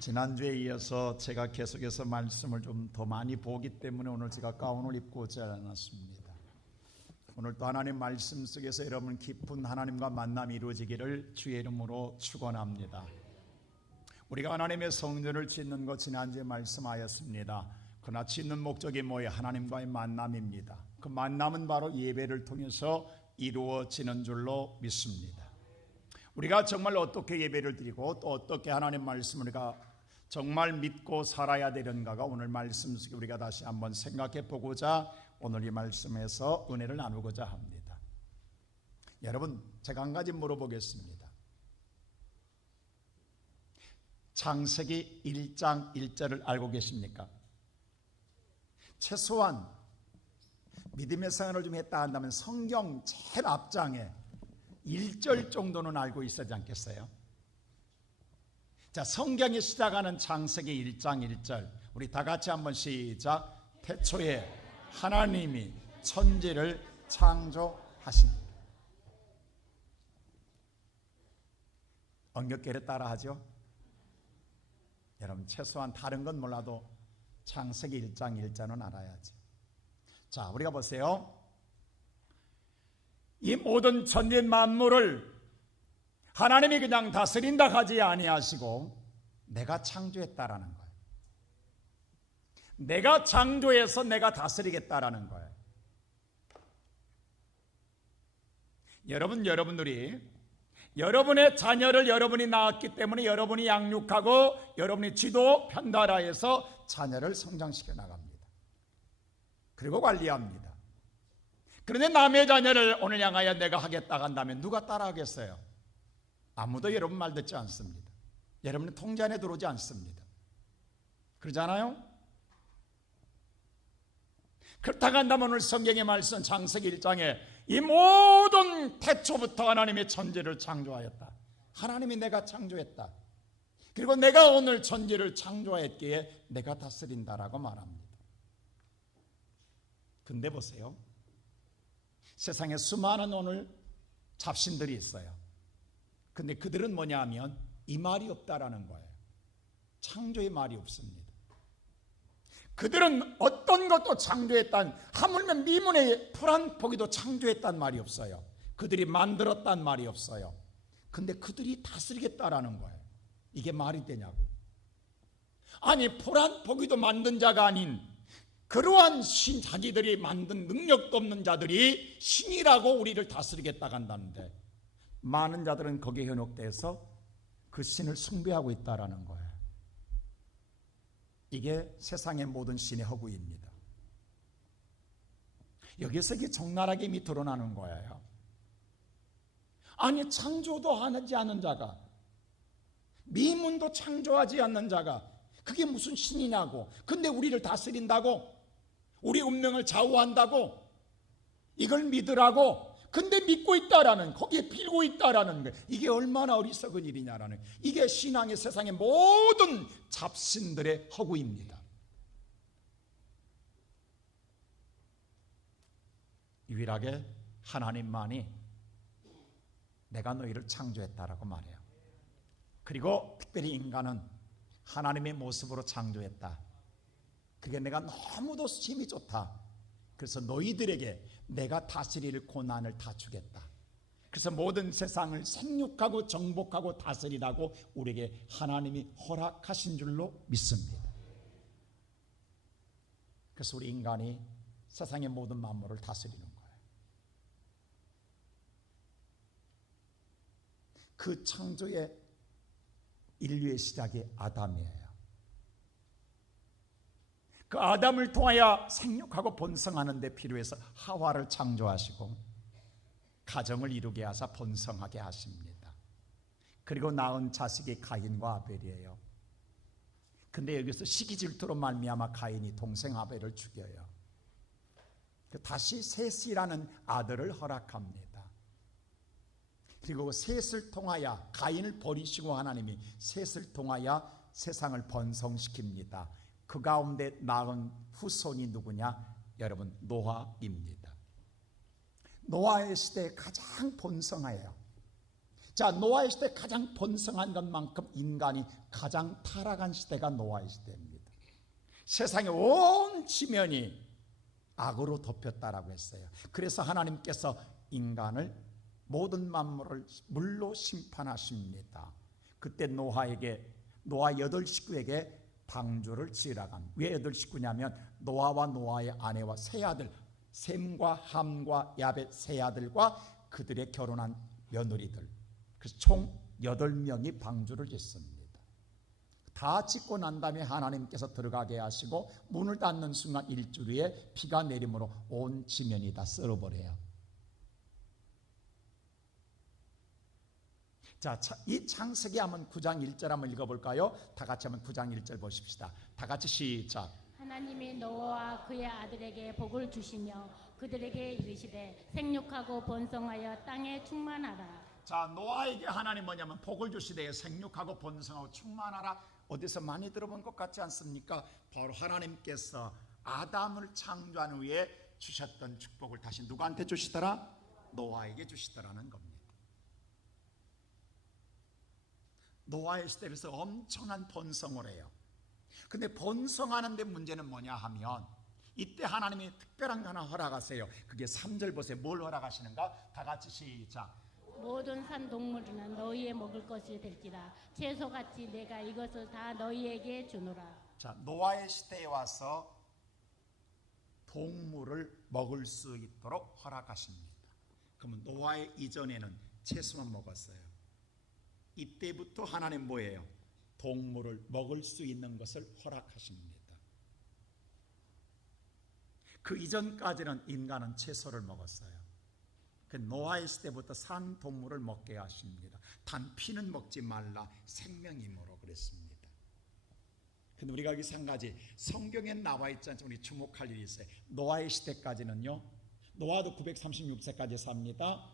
지난주에 이어서 제가 계속해서 말씀을 좀 더 많이 보기 때문에 오늘 제가 가운을 입고 오지 않았습니다. 오늘 또 하나님 말씀 속에서 여러분 깊은 하나님과 만남이 이루어지기를 주의 이름으로 축원합니다. 우리가 하나님의 성전을 짓는 것 지난주에 말씀하였습니다. 그러나 짓는 목적이 뭐예요? 하나님과의 만남입니다. 그 만남은 바로 예배를 통해서 이루어지는 줄로 믿습니다. 우리가 정말 어떻게 예배를 드리고 또 어떻게 하나님 말씀을 우리가 정말 믿고 살아야 되는가가 오늘 말씀 속에 우리가 다시 한번 생각해 보고자 오늘 이 말씀에서 은혜를 나누고자 합니다. 여러분, 제가 한 가지 물어보겠습니다. 창세기 1장 1절을 알고 계십니까? 최소한 믿음의 생활을 좀 했다 한다면 성경 제일 앞장에 1절 정도는 알고 있어야지 않겠어요? 자, 성경이 시작하는 창세기 1장 1절 우리 다 같이 한번 시작. 태초에 하나님이 천지를 창조하십니다. 엉겹게를 따라하죠? 여러분 최소한 다른 건 몰라도 창세기 1장 1절은 알아야지. 자, 우리가 보세요. 이 모든 천지 만물을 하나님이 그냥 다스린다 하지 아니하시고 내가 창조했다라는 거예요. 내가 창조해서 내가 다스리겠다라는 거예요. 여러분들이 여러분의 자녀를 여러분이 낳았기 때문에 여러분이 양육하고 여러분이 지도 편달하여서 자녀를 성장시켜 나갑니다. 그리고 관리합니다. 그런데 남의 자녀를 오늘 향하여 내가 하겠다 한다면 누가 따라하겠어요? 아무도 여러분 말 듣지 않습니다. 여러분의 통제 안에 들어오지 않습니다. 그러잖아요? 그렇다고 한다면 오늘 성경의 말씀 창세기 1장에 이 모든 태초부터 하나님의 천지를 창조하였다. 하나님이 내가 창조했다. 그리고 내가 오늘 천지를 창조했기에 내가 다스린다라고 말합니다. 근데 보세요. 세상에 수많은 오늘 잡신들이 있어요. 근데 그들은 뭐냐 하면 이 말이 없다라는 거예요. 창조의 말이 없습니다. 그들은 어떤 것도 창조했단, 하물며 미문의 풀한 포기도 창조했단 말이 없어요. 그들이 만들었단 말이 없어요. 근데 그들이 다스리겠다라는 거예요. 이게 말이 되냐고. 아니, 풀한 포기도 만든 자가 아닌 그러한 신, 자기들이 만든 능력도 없는 자들이 신이라고 우리를 다스리겠다 한다는데 많은 자들은 거기에 현혹돼서 그 신을 숭배하고 있다라는 거예요. 이게 세상의 모든 신의 허구입니다. 여기서 이게 적나라하게 이미 드러나는 거예요. 아니, 창조도 하지 않는 자가, 미문도 창조하지 않는 자가 그게 무슨 신이냐고. 근데 우리를 다스린다고, 우리 운명을 좌우한다고, 이걸 믿으라고. 근데 믿고 있다라는, 거기에 빌고 있다라는 거, 이게 얼마나 어리석은 일이냐라는, 이게 신앙의 세상의 모든 잡신들의 허구입니다. 유일하게 하나님만이 내가 너희를 창조했다라고 말해요. 그리고 특별히 인간은 하나님의 모습으로 창조했다. 그게 내가 너무도 힘이 좋다. 그래서 너희들에게 내가 다스릴 고난을 다 주겠다. 그래서 모든 세상을 생육하고 정복하고 다스리라고 우리에게 하나님이 허락하신 줄로 믿습니다. 그래서 우리 인간이 세상의 모든 만물을 다스리는 거예요. 그 창조의 인류의 시작이 아담이에요. 그 아담을 통하여 생육하고 번성하는 데 필요해서 하와를 창조하시고 가정을 이루게 하사 번성하게 하십니다. 그리고 낳은 자식이 가인과 아벨이에요. 근데 여기서 시기 질투로 말미암아 가인이 동생 아벨을 죽여요. 다시 셋이라는 아들을 허락합니다. 그리고 셋을 통하여 가인을 버리시고 하나님이 셋을 통하여 세상을 번성시킵니다. 그 가운데 낳은 후손이 누구냐? 여러분, 노아입니다. 노아의 시대에 가장 번성하여 자, 노아의 시대 가장 번성한 것만큼 인간이 가장 타락한 시대가 노아의 시대입니다. 세상의 온 지면이 악으로 덮였다라고 했어요. 그래서 하나님께서 인간을 모든 만물을 물로 심판하십니다. 그때 노아 8 식구에게 방주를 지으라고 합니다. 왜 8 식구냐면 노아와 노아의 아내와 세 아들 셈과 함과 야벳 세 아들과 그들의 결혼한 며느리들, 그래서 총 8명이 방주를 짓습니다. 다 짓고 난 다음에 하나님께서 들어가게 하시고 문을 닫는 순간 일주일 후에 비가 내림으로 온 지면이 다 썰어버려요. 자, 이 창세기 한번 9장 1절 한번 읽어볼까요? 다 같이 한번 9장 1절 보십시다. 다 같이 시작. 하나님이 노아와 그의 아들에게 복을 주시며 그들에게 이르시되 생육하고 번성하여 땅에 충만하라. 자, 노아에게 하나님 뭐냐면 복을 주시되 생육하고 번성하고 충만하라. 어디서 많이 들어본 것 같지 않습니까? 바로 하나님께서 아담을 창조한 후에 주셨던 축복을 다시 누구한테 주시더라? 노아에게 주시더라는 겁니다. 노아의 시대에서 엄청난 번성을 해요. 근데 번성하는 데 문제는 뭐냐 하면 이때 하나님이 특별한 거 하나 허락하세요. 그게 3절 보세요. 뭘 허락하시는가? 다 같이 시작. 모든 산 동물은 너희의 먹을 것이 될지라 채소같이 내가 이것을 다 너희에게 주노라. 자, 노아의 시대에 와서 동물을 먹을 수 있도록 허락하십니다. 그러면 노아의 이전에는 채소만 먹었어요. 이때부터 하나님 뭐예요? 동물을 먹을 수 있는 것을 허락하십니다. 그 이전까지는 인간은 채소를 먹었어요. 그 노아의 시대부터 산 동물을 먹게 하십니다. 단 피는 먹지 말라 생명이므로 그랬습니다. 근데 우리가 여기서 한 가지 성경에 나와 있지 않지만 우리 주목할 일이 있어요. 노아의 시대까지는요, 노아도 936세까지 삽니다.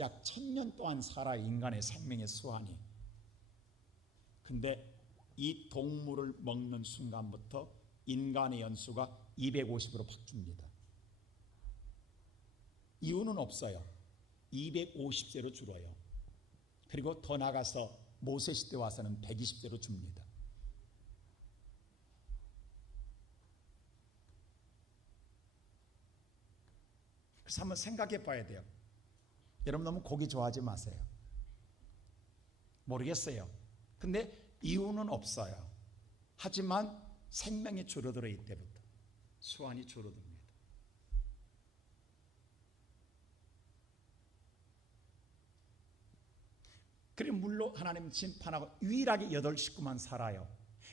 약 1000년 동안 살아 인간의 생명의 수완이. 근데 이 동물을 먹는 순간부터 인간의 연수가 250으로 바뀝니다. 이유는 없어요. 250세로 줄어요. 그리고 더 나가서 모세 시대 와서는 120세로 줍니다. 그래서 한번 생각해 봐야 돼요. 여러분 너무 고기 좋아하지 마세요. 모르겠어요. 근데 이유는 없어요. 하지만 생명이 줄어들어 이때부터 수완이 줄어듭니다. 그리고 물론 하나님 심판하고 유일하게 8 식구만 살아요.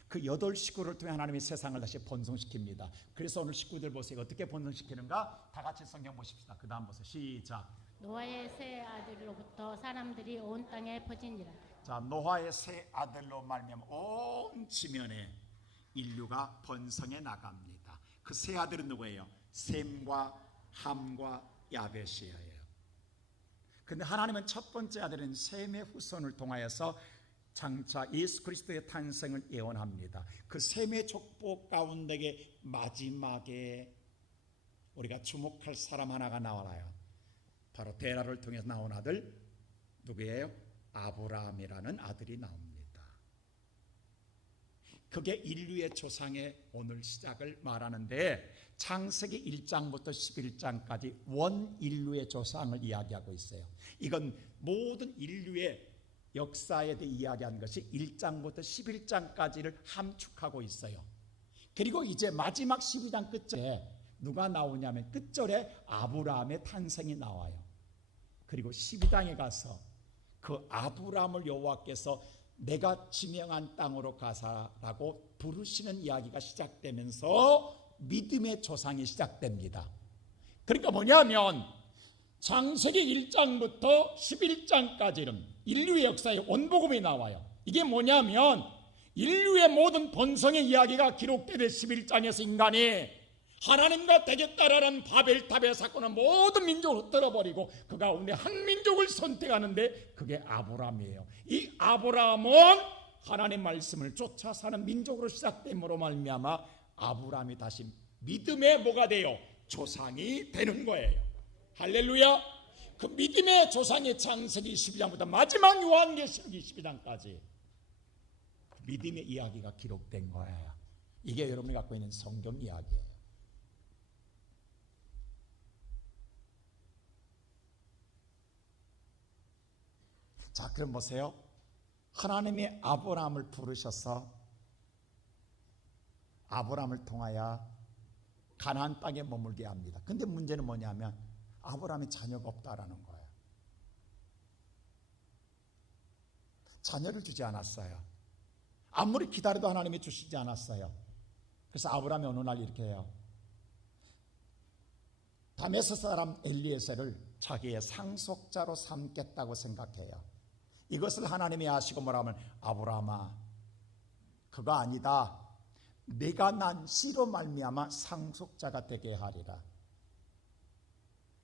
그 8 식구를 통해 하나님이 세상을 다시 번성시킵니다. 그래서 오늘 식구들 보세요. 어떻게 번성시키는가? 다 같이 성경 보십시다. 그 다음 보세요. 시작. 노아의 세 아들로부터 사람들이 온 땅에 퍼지니라. 자, 노아의 세 아들로 말미암아 온 지면에 인류가 번성해 나갑니다. 그 세 아들은 누구예요? 셈과 함과 야벳이에요. 근데 하나님은 첫 번째 아들인 셈의 후손을 통하여서 장차 예수 그리스도의 탄생을 예언합니다. 그 셈의 족보 가운데 마지막에 우리가 주목할 사람 하나가 나와요. 바로 데라를 통해서 나온 아들 누구예요? 아브라함이라는 아들이 나옵니다. 그게 인류의 조상의 오늘 시작을 말하는데 창세기 1장부터 11장까지 원 인류의 조상을 이야기하고 있어요. 이건 모든 인류의 역사에 대해 이야기한 것이 1장부터 11장까지를 함축하고 있어요. 그리고 이제 마지막 12장 끝에 누가 나오냐면 끝절에 아브라함의 탄생이 나와요. 그리고 12장에 가서 그 아브라함을 여호와께서 내가 지명한 땅으로 가사라고 부르시는 이야기가 시작되면서 믿음의 조상이 시작됩니다. 그러니까 뭐냐면 창세기 1장부터 11장까지는 인류의 역사의 원복음이 나와요. 이게 뭐냐면 인류의 모든 번성의 이야기가 기록되는 11장에서 인간이 하나님과 되겠다라는 바벨탑의 사건은 모든 민족을 흩어버리고 그 가운데 한 민족을 선택하는데 그게 아브라함이에요. 이 아브라함은 하나님 말씀을 쫓아 사는 민족으로 시작됨으로 말미암아 아브라함이 다시 믿음의 뭐가 돼요? 조상이 되는 거예요. 할렐루야. 그 믿음의 조상의 창세기 12장부터 마지막 요한계시록 22장까지 믿음의 이야기가 기록된 거예요. 이게 여러분이 갖고 있는 성경 이야기예요. 자, 그럼 보세요. 하나님이 아브라함을 부르셔서 아브라함을 통하여 가나안 땅에 머물게 합니다. 근데 문제는 뭐냐면 아브라함이 자녀가 없다라는 거예요. 자녀를 주지 않았어요. 아무리 기다려도 하나님이 주시지 않았어요. 그래서 아브라함이 어느 날 이렇게 해요. 다메섹 사람 엘리에셀을 자기의 상속자로 삼겠다고 생각해요. 이것을 하나님이 아시고 뭐라면 아브라함아, 그거 아니다. 내가 난 씨로 말미암아 상속자가 되게 하리라.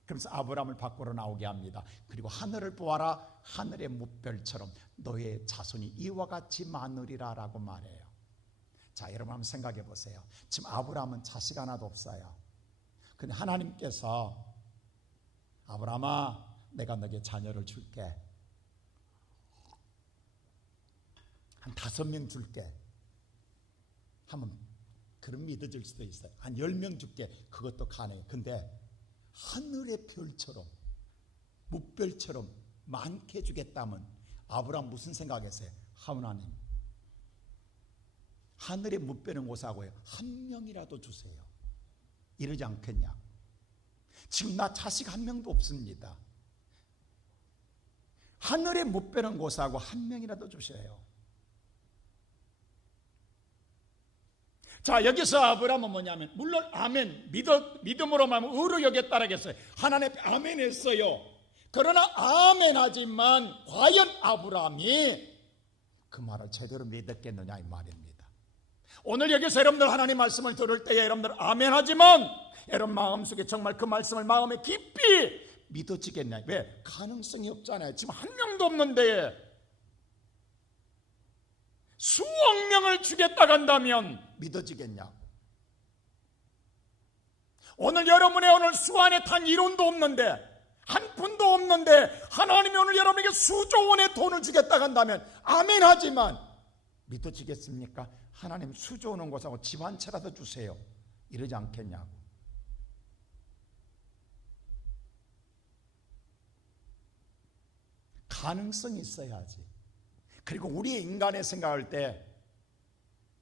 그러면서 아브라함을 밖으로 나오게 합니다. 그리고 하늘을 보아라, 하늘의 무별처럼 너의 자손이 이와 같이 많으리라 라고 말해요. 자, 여러분 한번 생각해 보세요. 지금 아브라함은 자식 하나도 없어요. 근데 하나님께서 아브라함아, 내가 너에게 자녀를 줄게. 한 5명 줄게. 하면 그럼 믿어질 수도 있어요. 한 10명 줄게. 그것도 가능해요. 근데 하늘의 별처럼 무별처럼 많게 주겠다면 아브라함 무슨 생각했어요? 하나님, 하늘의 무별은 고사하고요, 한 명이라도 주세요. 이러지 않겠냐? 지금 나 자식 한 명도 없습니다. 하늘의 무별은 고사하고 한 명이라도 주셔요. 자, 여기서 아브라함은 뭐냐면, 물론 아멘, 믿음으로 말하면 의로 여겼다라고 했어요. 하나님 앞에 아멘 했어요. 그러나 아멘 하지만 과연 아브라함이 그 말을 제대로 믿었겠느냐 이 말입니다. 오늘 여기서 여러분들 하나님 말씀을 들을 때에 여러분들 아멘 하지만 여러분 마음속에 정말 그 말씀을 마음에 깊이 믿어지겠냐? 왜? 가능성이 없잖아요. 지금 한 명도 없는데 수억 명을 주겠다 간다면 믿어지겠냐? 오늘 여러분의 오늘 수 안에 탄 이론도 없는데 한 푼도 없는데 하나님이 오늘 여러분에게 수조 원의 돈을 주겠다 간다면 아멘 하지만 믿어지겠습니까? 하나님 수조 원은 것하고 집 한 채라도 주세요. 이러지 않겠냐고. 가능성이 있어야지. 그리고 우리 인간의 생각할 때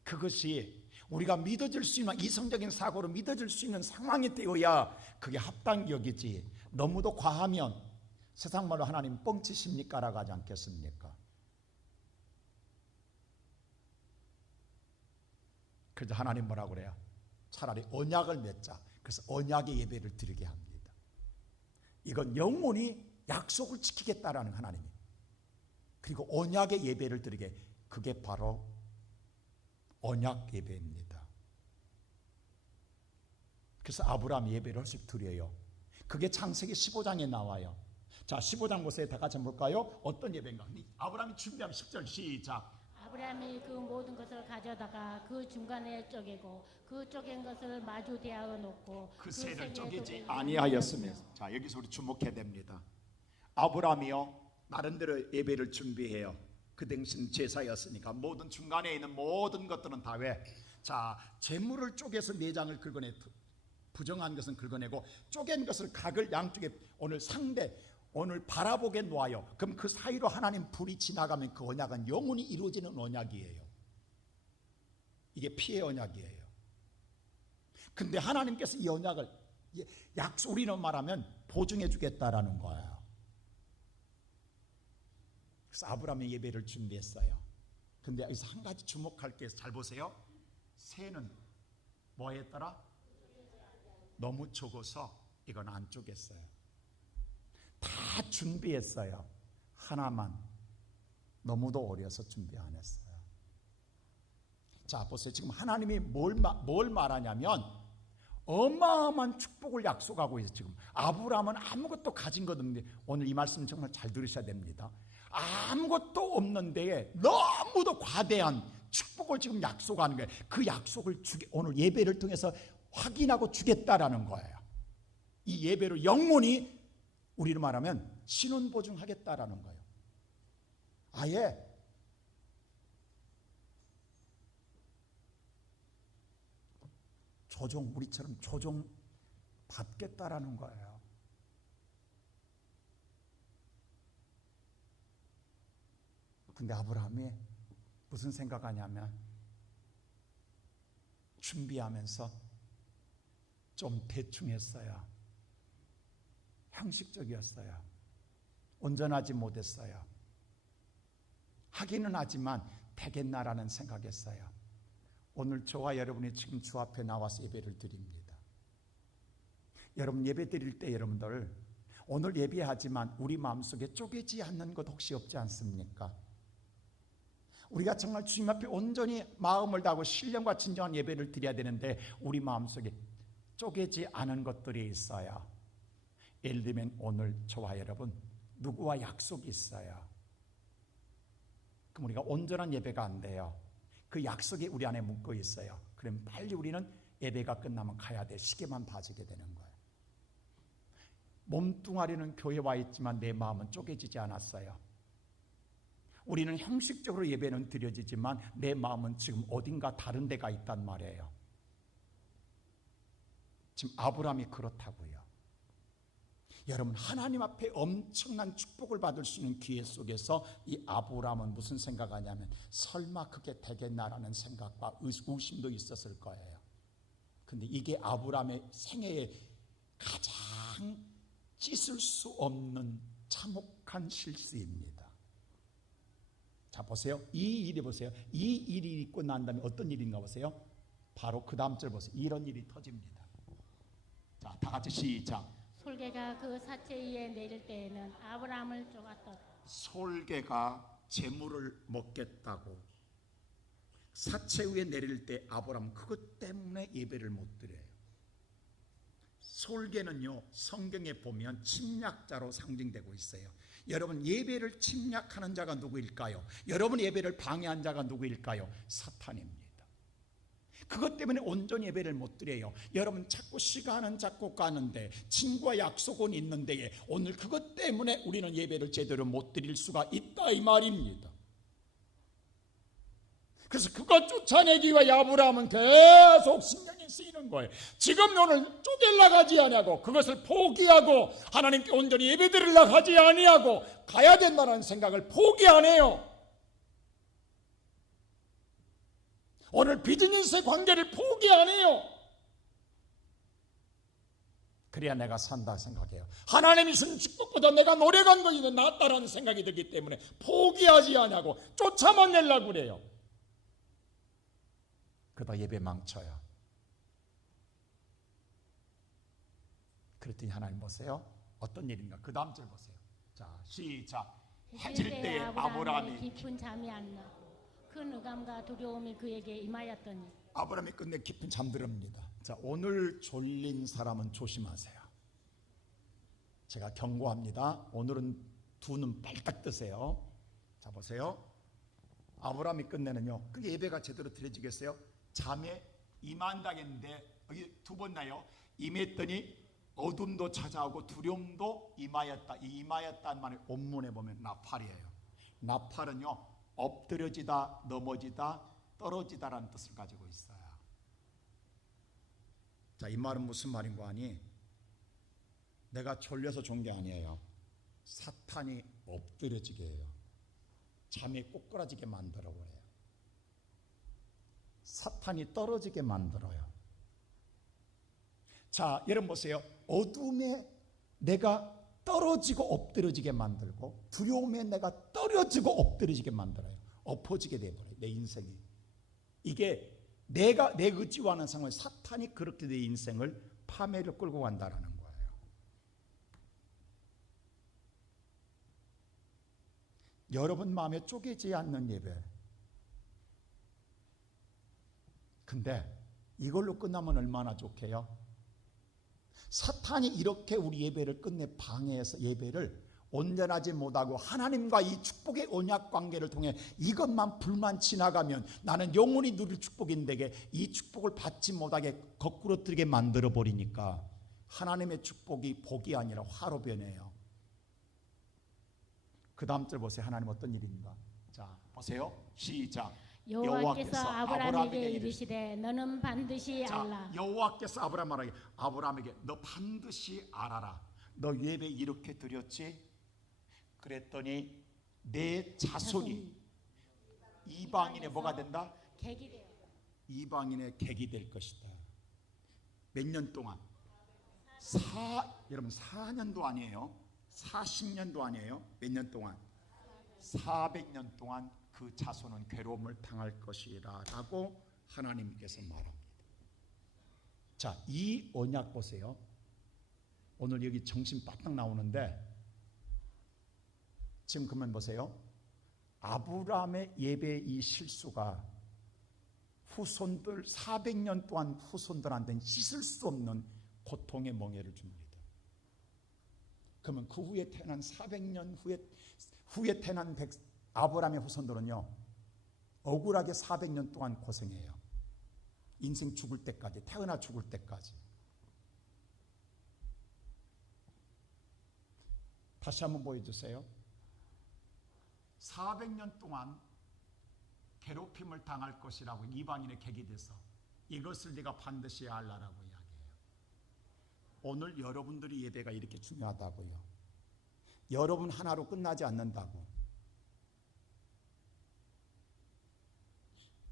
그것이 우리가 믿어질 수 있는 이성적인 사고로 믿어질 수 있는 상황이 되어야 그게 합당적이지. 너무도 과하면 세상 말로 하나님 뻥치십니까? 라고 하지 않겠습니까? 그래서 하나님 뭐라고 그래요? 차라리 언약을 맺자. 그래서 언약의 예배를 드리게 합니다. 이건 영원히 약속을 지키겠다라는 하나님이. 그리고 언약의 예배를 드리게, 그게 바로 언약 예배입니다. 그래서 아브라함 예배를 얼씩 드려요. 그게 창세기 15장에 나와요. 자, 15장 보세요. 다 같이 한번 볼까요? 어떤 예배인가? 아브라함이 준비하면 10절 시작. 아브라함이 그 모든 것을 가져다가 그 중간에 쪼개고 그 쪼갠 것을 마주 대하여 놓고 그 새를 쪼개지 아니하였으며. 자, 여기서 우리 주목해야 됩니다. 아브라함이요 나름대로 예배를 준비해요. 그 당시 제사였으니까 모든 중간에 있는 모든 것들은 다 왜? 자, 재물을 쪼개서 내장을 긁어내, 부정한 것은 긁어내고 쪼갠 것을 각을 양쪽에 오늘 바라보게 놓아요. 그럼 그 사이로 하나님 불이 지나가면 그 언약은 영원히 이루어지는 언약이에요. 이게 피의 언약이에요. 근데 하나님께서 이 언약을 우리는 말하면 보증해 주겠다라는 거예요. 그래서 아브라함의 예배를 준비했어요. 근데 여기서 한 가지 주목할 게, 잘 보세요. 새는 뭐 했더라? 너무 적어서 이건 안 쪼갰어요. 다 준비했어요. 하나만 너무도 어려서 준비 안 했어요. 자, 보세요. 지금 하나님이 뭘 말하냐면 어마어마한 축복을 약속하고 있어요. 지금 아브라함은 아무것도 가진 것 없는데, 오늘 이 말씀 정말 잘 들으셔야 됩니다. 아무것도 없는 데에 너무도 과대한 축복을 지금 약속하는 거예요. 그 약속을 오늘 예배를 통해서 확인하고 주겠다라는 거예요. 이 예배로 영원히 우리로 말하면 신원보증하겠다라는 거예요. 아예 우리처럼 조종 받겠다라는 거예요. 근데 아브라함이 무슨 생각하냐면 준비하면서 좀 대충 했어요. 형식적이었어요. 온전하지 못했어요. 하기는 하지만 되겠나라는 생각했어요. 오늘 저와 여러분이 지금 주 앞에 나와서 예배를 드립니다. 여러분 예배 드릴 때 여러분들 오늘 예배하지만 우리 마음속에 쪼개지 않는 것 혹시 없지 않습니까? 우리가 정말 주님 앞에 온전히 마음을 다하고 신령과 진정한 예배를 드려야 되는데 우리 마음속에 쪼개지 않은 것들이 있어요. 예를 들면 오늘 저와 여러분 누구와 약속이 있어요. 그럼 우리가 온전한 예배가 안 돼요. 그 약속이 우리 안에 묻고 있어요. 그럼 빨리 우리는 예배가 끝나면 가야 돼. 시계만 봐지게 되는 거예요. 몸뚱아리는 교회에 와 있지만 내 마음은 쪼개지지 않았어요. 우리는 형식적으로 예배는 드려지지만 내 마음은 지금 어딘가 다른 데가 있단 말이에요. 지금 아브라함이 그렇다고요. 여러분 하나님 앞에 엄청난 축복을 받을 수 있는 기회 속에서 이 아브라함은 무슨 생각하냐면 설마 그게 되겠나라는 생각과 의심도 있었을 거예요. 근데 이게 아브라함의 생애에 가장 씻을 수 없는 참혹한 실수입니다. 자 보세요. 이 일이 보세요. 이 일이 있고 난 다음에 어떤 일인가 보세요. 바로 그 다음 절 보세요. 이런 일이 터집니다. 자, 다 같이 시작. 솔개가 그 사체 위에 내릴 때에는 아브라함을 쫓았다. 솔개가 재물을 먹겠다고 사체 위에 내릴 때 아브라함 그것 때문에 예배를 못 드려요. 솔개는요 성경에 보면 침략자로 상징되고 있어요. 여러분 예배를 침략하는 자가 누구일까요? 여러분 예배를 방해한 자가 누구일까요? 사탄입니다. 그것 때문에 온전히 예배를 못 드려요. 여러분 자꾸 시간은 자꾸 가는데 친구와 약속은 있는데 오늘 그것 때문에 우리는 예배를 제대로 못 드릴 수가 있다 이 말입니다. 그래서 그것 쫓아내기 위해 아브라함은 계속 신경이 쓰이는 거예요. 지금 너를 쫓으려고 하지 아니하고 그것을 포기하고 하나님께 온전히 예배드리려고 하지 아니하고 가야 된다는 생각을 포기 안 해요. 오늘 비즈니스의 관계를 포기 안 해요. 그래야 내가 산다 생각해요. 하나님이 주신 축복보다 내가 노력한 것이 더 낫다라는 생각이 들기 때문에 포기하지 않냐고 쫓아만 내려고 그래요. 그러다 예배 망쳐요. 그랬더니 하나님 보세요. 어떤 일인가? 그 다음 절 보세요. 자 시작. 해질 때에 아브라함이 깊은 잠이 안 나. 큰 의감과 두려움이 그에게 임하였더니 아브라함이 끝내 깊은 잠들었습니다. 자 오늘 졸린 사람은 조심하세요. 제가 경고합니다. 오늘은 두 눈 빨딱 뜨세요. 자 보세요. 아브라함이 끝내는요. 그 예배가 제대로 드려지겠어요? 잠에 임한다겠는데 여기 두 번 나요. 임했더니 어둠도 찾아오고 두려움도 임하였다. 이 임하였다는 말을 원문에 보면 나팔이에요. 나팔은요 엎드려지다, 넘어지다, 떨어지다라는 뜻을 가지고 있어요. 자, 이 말은 무슨 말인가 하니 내가 졸려서 존 게 아니에요. 사탄이 엎드려지게 해요. 잠에 꼬꾸라지게 만들어버려요. 사탄이 떨어지게 만들어요. 자, 여러분 보세요. 어둠에 내가 떨어지고 엎드려지게 만들고 두려움에 내가 떨어지고 엎드려지게 만들어요. 엎어지게 돼버려요. 내 인생이. 이게 내가 내 의지와 하는 상황에 사탄이 그렇게 내 인생을 파멸을 끌고 간다라는 거예요. 여러분 마음에 쪼개지 않는 예배. 근데 이걸로 끝나면 얼마나 좋게요? 사탄이 이렇게 우리 예배를 끝내 방해해서 예배를 온전하지 못하고 하나님과 이 축복의 언약 관계를 통해 이것만 불만 지나가면 나는 영원히 누릴 축복인데 이 축복을 받지 못하게 거꾸로 뜨게 만들어 버리니까 하나님의 축복이 복이 아니라 화로 변해요. 그 다음 절 보세요. 하나님 어떤 일인가? 자, 보세요. 시작. 여호와께서 아브라함에게 이르시되 너는 반드시 알라. 여호와께서 아브라함에게 너 반드시 알아라. 너 예배 이렇게 드렸지? 그랬더니 내 자손이 이방인의 뭐가 된다? 객이 되어. 이방인의 객이 될 것이다. 몇 년 동안? 여러분 4년도 아니에요. 40년도 아니에요. 몇 년 동안? 400년 동안 그 자손은 괴로움을 당할 것이라 라고 하나님께서 말합니다. 자, 이 언약 보세요. 오늘 여기 정신 바짝 나오는데 지금 그러면 보세요. 아브라함의 예배의 이 실수가 후손들 400년 동안 후손들한테는 씻을 수 없는 고통의 멍에를 줍니다. 그러면 그 후에 태어난 400년 후에 태어난 아브라함의 후손들은요 억울하게 400년 동안 고생해요. 인생 죽을 때까지, 태어나 죽을 때까지. 다시 한번 보여주세요. 400년 동안 괴롭힘을 당할 것이라고 이방인의 객이 돼서 이것을 네가 반드시 알라라고 이야기해요. 오늘 여러분들이 예배가 이렇게 중요하다고요. 여러분 하나로 끝나지 않는다고.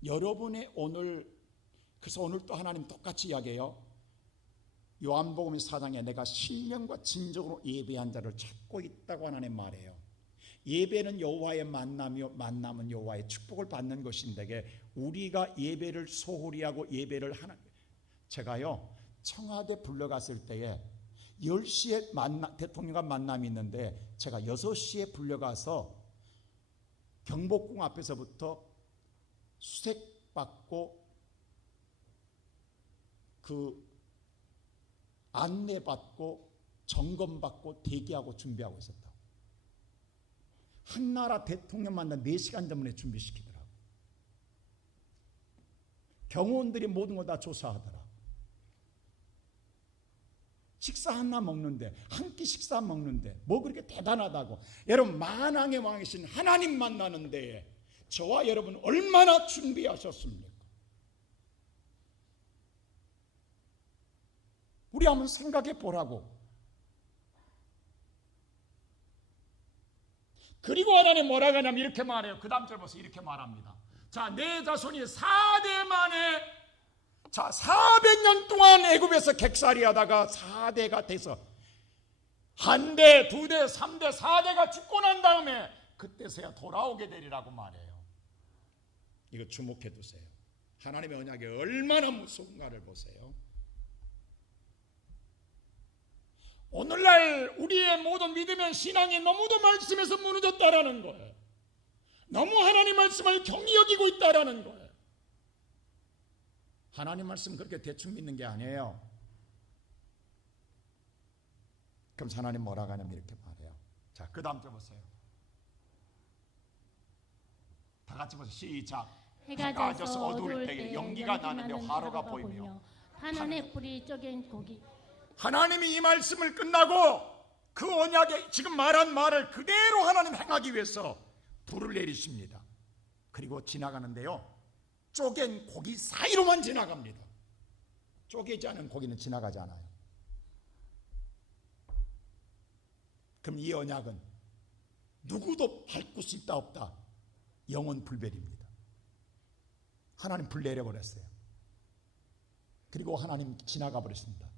여러분의 오늘, 그래서 오늘 또 하나님 똑같이 이야기해요. 요한복음 4장에 내가 신령과 진정으로 예배한 자를 찾고 있다고 하나님 말해요. 예배는 여호와의 만남이요 만남은 여호와의 축복을 받는 것인데 우리가 예배를 소홀히 하고 예배를 하는, 제가요 청와대 불려갔을 때에 10시에 대통령과 만남이 있는데 제가 6시에 불려가서 경복궁 앞에서부터 수색받고 그 안내받고 점검받고 대기하고 준비하고 있었다. 한 나라 대통령 만나 4시간 전에 준비시키더라고. 경호원들이 모든 거 다 조사하더라. 식사 하나 먹는데, 한 끼 식사 먹는데 뭐 그렇게 대단하다고. 여러분 만왕의 왕이신 하나님 만나는데 저와 여러분 얼마나 준비하셨습니까? 우리 한번 생각해 보라고. 그리고 하나님 뭐라고 하냐면 이렇게 말해요. 그 다음 절 보세요. 이렇게 말합니다. 자, 내 자손이 4대 만에, 자 400년 동안 애굽에서 객살이 하다가 4대가 돼서 한 대, 두 대, 3대, 4대가 죽고 난 다음에 그때서야 돌아오게 되리라고 말해요. 이거 주목해 두세요. 하나님의 언약이 얼마나 무서운가를 보세요. 오늘날 우리의 모든 믿음의 신앙이 너무도 말씀에서 무너졌다라는 거예요. 너무 하나님 말씀을 경히 여기고 있다라는 거예요. 하나님 말씀 그렇게 대충 믿는 게 아니에요. 그럼 하나님 뭐라고 하냐면 이렇게 말해요. 자, 그 다음 절 보세요. 다 같이 보세요. 시작. 해가 져서 어두울 때에 연기가 나는데 화로가 보이며 하늘의 불이 쪼갠 고기. 하나님이 이 말씀을 끝나고 그 언약에 지금 말한 말을 그대로 하나님 행하기 위해서 불을 내리십니다. 그리고 지나가는데요 쪼갠 고기 사이로만 지나갑니다. 쪼개지 않은 고기는 지나가지 않아요. 그럼 이 언약은 누구도 밟을 수 있다 없다, 영원 불멸입니다. 하나님 불 내려버렸어요. 그리고 하나님 지나가 버렸습니다.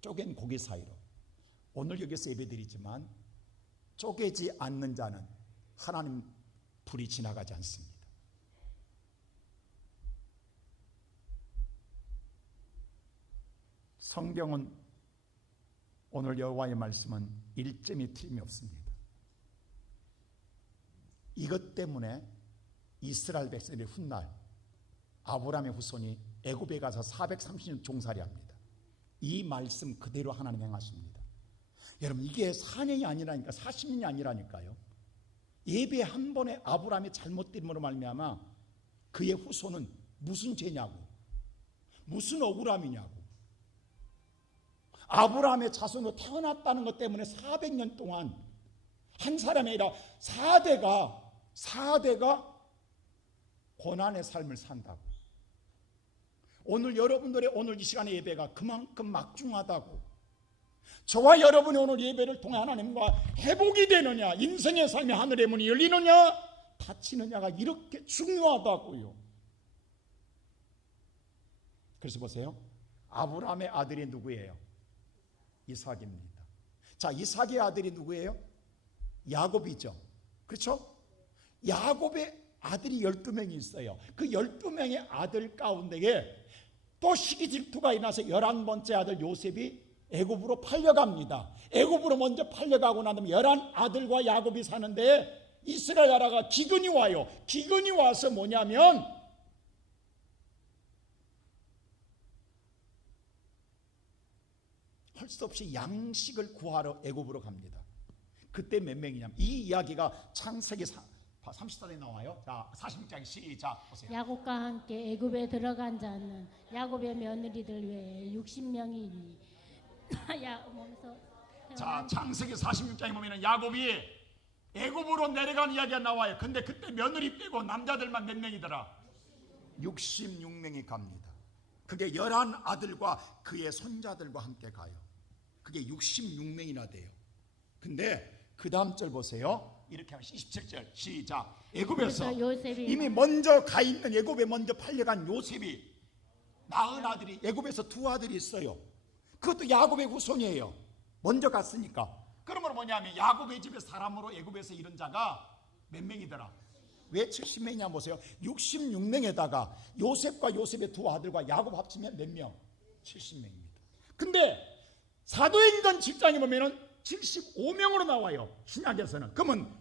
쪼갠 고기 사이로. 오늘 여기서 예배드리지만 쪼개지 않는 자는 하나님 불이 지나가지 않습니다. 성경은 오늘 여호와의 말씀은 일점이 틀림이 없습니다. 이것 때문에 이스라엘 백성들이 훗날 아브라함의 후손이 애굽에 가서 430년 종살이합니다. 이 말씀 그대로 하나님 행하십니다. 여러분 이게 4년이 아니라니까 40년이 아니라니까요. 예배 한 번에 아브라함의 잘못됨으로 말미암아 그의 후손은 무슨 죄냐고, 무슨 억울함이냐고. 아브라함의 자손으로 태어났다는 것 때문에 400년 동안 한 사람이 아니라 4대가 고난의 삶을 산다고. 오늘 여러분들의 오늘 이 시간의 예배가 그만큼 막중하다고. 저와 여러분의 오늘 예배를 통해 하나님과 회복이 되느냐, 인생의 삶의 하늘의 문이 열리느냐 닫히느냐가 이렇게 중요하다고요. 그래서 보세요. 아브라함의 아들이 누구예요? 이삭입니다. 자, 이삭의 아들이 누구예요? 야곱이죠. 그렇죠? 야곱의 아들이 12명이 있어요. 그 12명의 아들 가운데에 또 시기 질투가 일어나서 11번째 아들 요셉이 애굽으로 팔려갑니다. 애굽으로 먼저 팔려가고 난 다음에 11아들과 야곱이 사는데 이스라엘 나라가 기근이 와요. 기근이 와서 뭐냐면 할 수 없이 양식을 구하러 애굽으로 갑니다. 그때 몇 명이냐면 이 이야기가 창세기 34절에 나와요. 자, 46장 시작 보세요. 야곱과 함께 애굽에 들어간 자는 야곱의 며느리들 외에 60명이니 자, 창세기 46장에 보면 야곱이 애굽으로 내려간 이야기가 나와요. 근데 그때 며느리 빼고 남자들만 몇 명이더라? 66명이 갑니다. 그게 11아들과 그의 손자들과 함께 가요. 그게 66명이나 돼요. 근데 그 다음 절 보세요. 이렇게 하면 27절 시작. 애굽에서 이미 먼저 가 있는 애굽에 먼저 팔려간 요셉이 낳은 아들이 애굽에서 2아들이 있어요. 그것도 야곱의 후손이에요. 먼저 갔으니까. 그러면 뭐냐면 야곱의 집에 사람으로 애굽에서 이른 자가 몇 명이더라? 왜 70명이냐 보세요. 66명에다가 요셉과 요셉의 2아들과 야곱 합치면 몇 명? 70명입니다. 근데 사도행전 7장에 보면은 75명으로 나와요. 신약에서는. 그러면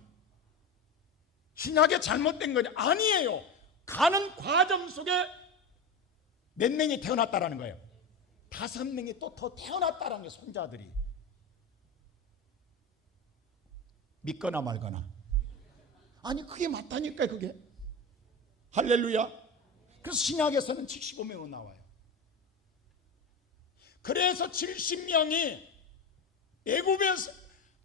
신약에 잘못된 거냐? 아니에요. 가는 과정 속에 몇 명이 태어났다라는 거예요. 5명이 또 더 태어났다라는 거예요. 손자들이. 믿거나 말거나. 아니 그게 맞다니까요. 그게. 할렐루야. 그래서 신약에서는 75명으로 나와요. 그래서 70명이 애굽에서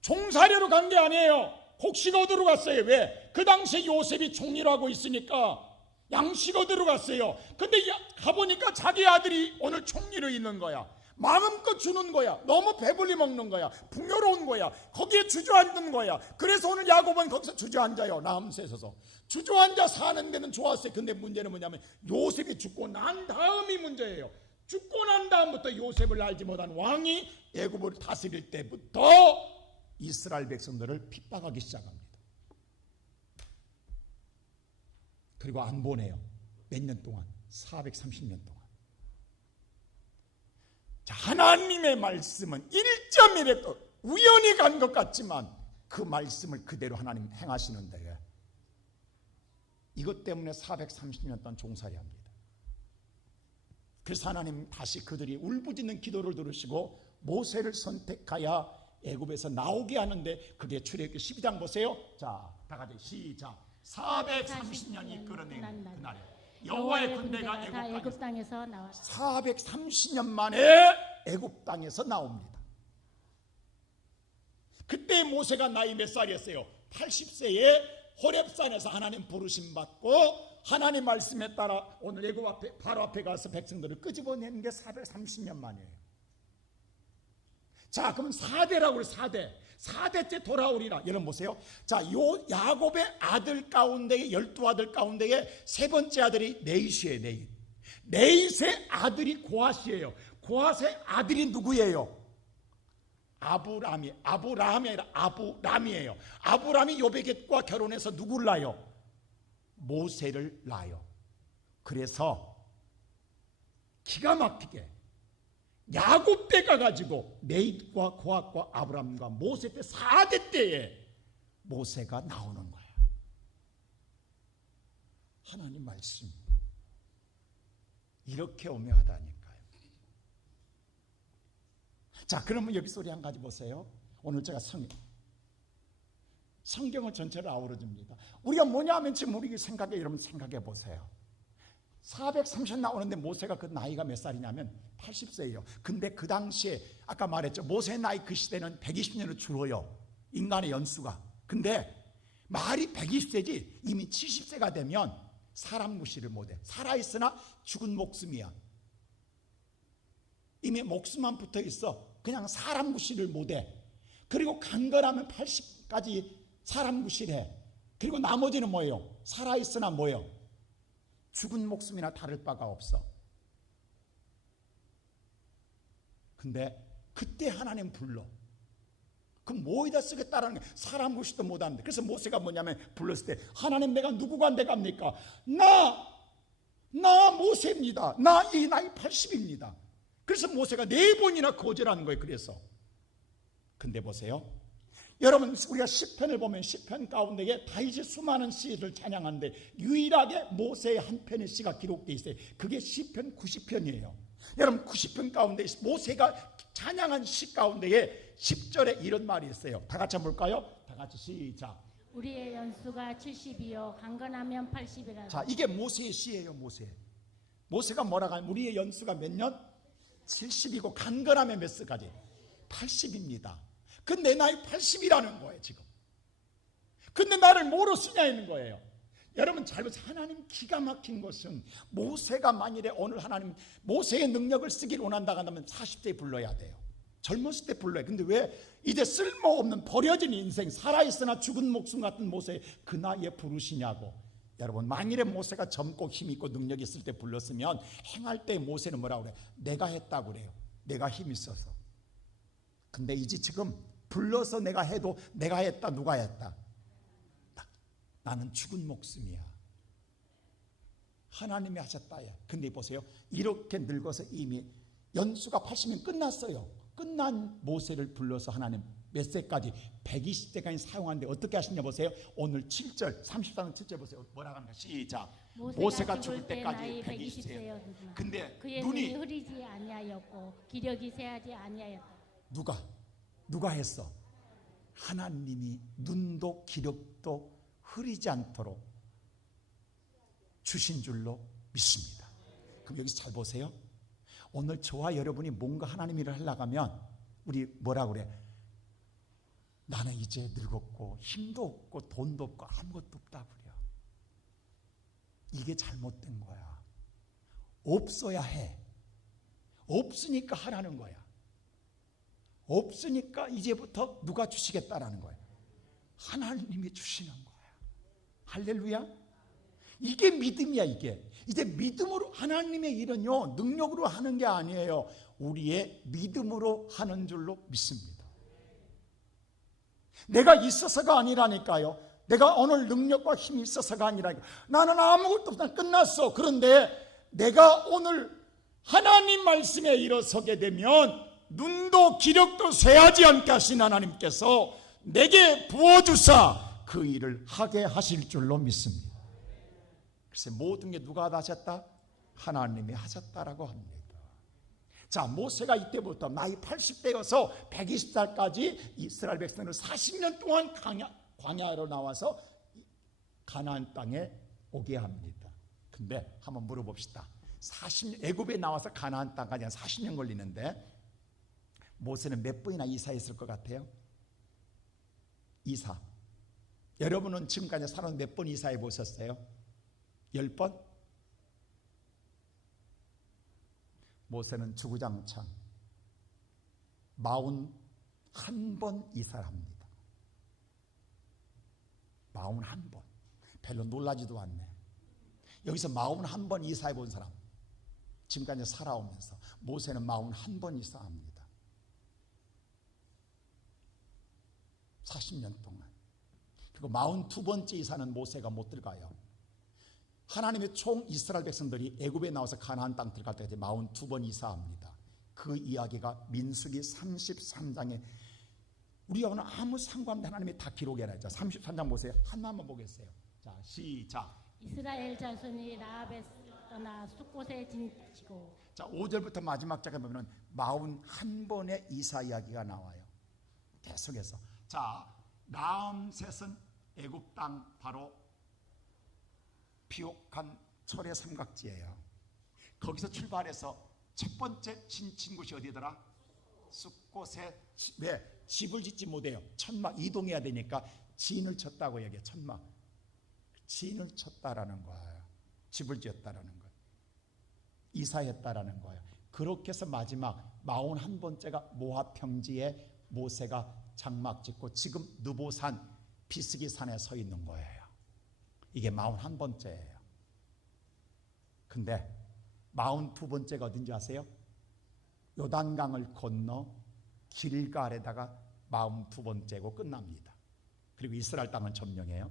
종사료로 간 게 아니에요. 곡식 얻으러 갔어요. 왜? 그 당시에 요셉이 총리로 하고 있으니까 양식 얻으러 갔어요. 근데 가보니까 자기 아들이 오늘 총리로 있는 거야. 마음껏 주는 거야. 너무 배불리 먹는 거야. 풍요로운 거야. 거기에 주저앉는 거야. 그래서 오늘 야곱은 거기서 주저앉아요. 나홈스에 서서 주저앉아 사는 데는 좋았어요. 근데 문제는 뭐냐면 요셉이 죽고 난 다음이 문제예요. 죽고 난 다음부터 요셉을 알지 못한 왕이 애굽을 다스릴 때부터 이스라엘 백성들을 핍박하기 시작합니다. 그리고 안 보내요. 몇 년 동안? 430년 동안. 자, 하나님의 말씀은 1.1에 우연히 간 것 같지만 그 말씀을 그대로 하나님 행하시는데 이것 때문에 430년 동안 종살이 합니다. 그래서 하나님 다시 그들이 울부짖는 기도를 들으시고 모세를 선택하여 애굽에서 나오게 하는데 그게 출애굽기 12장 보세요. 자, 다 같이 시작. 430년이 끌어내는 그날에 여호와의 군대가 애굽 땅에서 나왔어요. 430년 만에 애굽 땅에서 나옵니다. 그때 모세가 나이 몇 살이었어요? 80세에 호렙산에서 하나님 부르심 받고 하나님 말씀에 따라 오늘 애굽 앞에 바로 앞에 가서 백성들을 끄집어내는 게 430년 만이에요. 자, 그럼 4대라고 그래요. 4대째 돌아오리라. 여러분 보세요. 자, 요 야곱의 아들 가운데에 12아들 가운데에 세 번째 아들이 네잇이에요. 네잇의 아들이 고핫이에요. 고핫의 아들이 누구예요? 아브람이 아니라 아브람이에요. 아브람이 요베겟과 결혼해서 누구를 낳아요? 모세를 낳아요. 그래서 기가 막히게 야곱 때가 가지고 네잇과 고핫과 아브람과 모세 때 4대 때에 모세가 나오는 거예요. 하나님 말씀 이렇게 오묘하다니까요. 자, 그러면 여기서 우리 한 가지 보세요. 오늘 제가 성경을 전체를 아우러줍니다. 우리가 뭐냐 하면 지금 우리 여러분 생각해 보세요. 430 나오는데 모세가 그 나이가 몇 살이냐면 80세예요. 근데 그 당시에 아까 말했죠. 모세 나이 그 시대는 120년을 줄어요. 인간의 연수가. 근데 말이 120세지 이미 70세가 되면 사람 구실을 못해. 살아있으나 죽은 목숨이야. 이미 목숨만 붙어 있어. 그냥 사람 구실을 못해. 그리고 강건하면 80까지 사람 구실해. 그리고 나머지는 뭐예요? 살아있으나 뭐예요? 죽은 목숨이나 다를 바가 없어. 근데 그때 하나님 불러. 그럼 뭐에다 쓰겠다라는 거예요. 사람 구실도 못하는데. 그래서 모세가 뭐냐면 불렀을 때 하나님 내가 누구가 돼갑니까? 나 모세입니다. 이 나이 80입니다. 그래서 모세가 4번이나 거절하는 거예요. 그래서 근데 보세요. 여러분 우리가 시편을 보면 시편 가운데에 다윗이 수많은 시를 찬양하는데 유일하게 모세의 한 편의 시가 기록되어 있어요. 그게 시편 90편이에요. 여러분 90편 가운데 모세가 찬양한 시 가운데에 10절에 이런 말이 있어요. 다 같이 한번 볼까요? 다 같이 시작. 우리의 연수가 70이요 강건하면 80이라. 자, 이게 모세의 시예요. 모세가 뭐라고 하면 우리의 연수가 몇 년? 70이고 강건하면 몇 수까지? 80입니다. 근데 나이 80이라는 거예요 지금. 근데 나를 뭐로 쓰냐 있는 거예요. 여러분 잘 보세요. 하나님 기가 막힌 것은 모세가 만일에 오늘 하나님 모세의 능력을 쓰기를 원한다고 한다면 40대에 불러야 돼요. 젊었을 때 불러요. 근데 왜 이제 쓸모없는 버려진 인생 살아있으나 죽은 목숨 같은 모세 그 나이에 부르시냐고. 여러분 만일에 모세가 젊고 힘있고 능력이 있을 때 불렀으면 행할 때 모세는 뭐라고 그래요? 내가 했다고 그래요. 내가 힘 있어서. 근데 이제 지금 불러서 내가 해도 내가 했다 누가 했다? 나는 죽은 목숨이야. 하나님이 하셨다야. 근데 보세요. 이렇게 늙어서 이미 연수가 80년 끝났어요. 끝난 모세를 불러서 하나님 몇 세까지? 120세까지 사용하는데 어떻게 하시냐 보세요. 오늘 7절 34장 7절 보세요. 뭐라고 하는가? 시작. 모세가 죽을 때까지 120세였으나 근데 그의 눈이 흐리지 아니하였고 기력이 쇠하지 아니하였다. 누가 했어? 하나님이 눈도 기력도 흐리지 않도록 주신 줄로 믿습니다. 그럼 여기서 잘 보세요. 오늘 저와 여러분이 뭔가 하나님 일을 하려고 하면 우리 뭐라 그래? 나는 이제 늙었고 힘도 없고 돈도 없고 아무것도 없다 그래. 이게 잘못된 거야. 없어야 해. 없으니까 하라는 거야. 없으니까 이제부터 누가 주시겠다라는 거야. 하나님이 주시는 거야. 할렐루야. 이게 믿음이야. 이게 이제 믿음으로 하나님의 일은요 능력으로 하는 게 아니에요. 우리의 믿음으로 하는 줄로 믿습니다. 내가 있어서가 아니라니까요. 내가 오늘 능력과 힘이 있어서가 아니라니까. 나는 아무것도 없다 끝났어. 그런데 내가 오늘 하나님 말씀에 일어서게 되면 눈도 기력도 쇠하지 않게 하신 하나님께서 내게 부어주사 그 일을 하게 하실 줄로 믿습니다. 글쎄 모든 게 누가 하셨다? 하나님이 하셨다라고 합니다. 자, 모세가 이때부터 나이 80대여서 120살까지 이스라엘 백성을 40년 동안 광야로 나와서 가나안 땅에 오게 합니다. 근데 한번 물어봅시다. 40년 애굽에 나와서 가나안 땅까지 한 40년 걸리는데 모세는 몇 번이나 이사했을 것 같아요? 이사. 여러분은 지금까지 살아서 몇 번 이사해 보셨어요? 10번? 모세는 주구장창 41번 이사를 합니다. 41번. 별로 놀라지도 않네. 여기서 41번 이사해 본 사람, 지금까지 살아오면서 모세는 41번 이사합니다. 40년 동안. 그리고 42번째 이사는 모세가 못 들어가요. 하나님의 총 이스라엘 백성들이 애굽에 나와서 가나안 땅 들어갈 때까지 42번 이사합니다. 그 이야기가 민수기 33장에 우리하고는 아무 상관없는데 하나님이 다 기록해놨죠. 33장 보세요. 하나만 보겠어요. 자, 시작. 이스라엘 자손이 라합에 떠나 숫곳에 진치고. 자, 5절부터 마지막 장에 보면 41번의 이사 이야기가 나와요. 계속해서. 자, 라암셋은 애굽 땅 바로 비옥한 철의 삼각지예요. 거기서 출발해서 첫 번째 진친 곳이 어디더라? 숫곳에 왜 집을 짓지 못해요. 천막 이동해야 되니까 진을 쳤다고 얘기해. 천막. 진을 쳤다라는 거예요. 집을 지었다라는 거예요. 이사했다라는 거예요. 그렇게 해서 마지막 41번째가 모압 평지에 모세가 장막 짓고 지금 느보산 비스기 산에 서 있는 거예요. 이게 41번째예요. 근데 42번째가 어딘지 아세요? 요단강을 건너 길갈에다가 42번째고 끝납니다. 그리고 이스라엘 땅을 점령해요.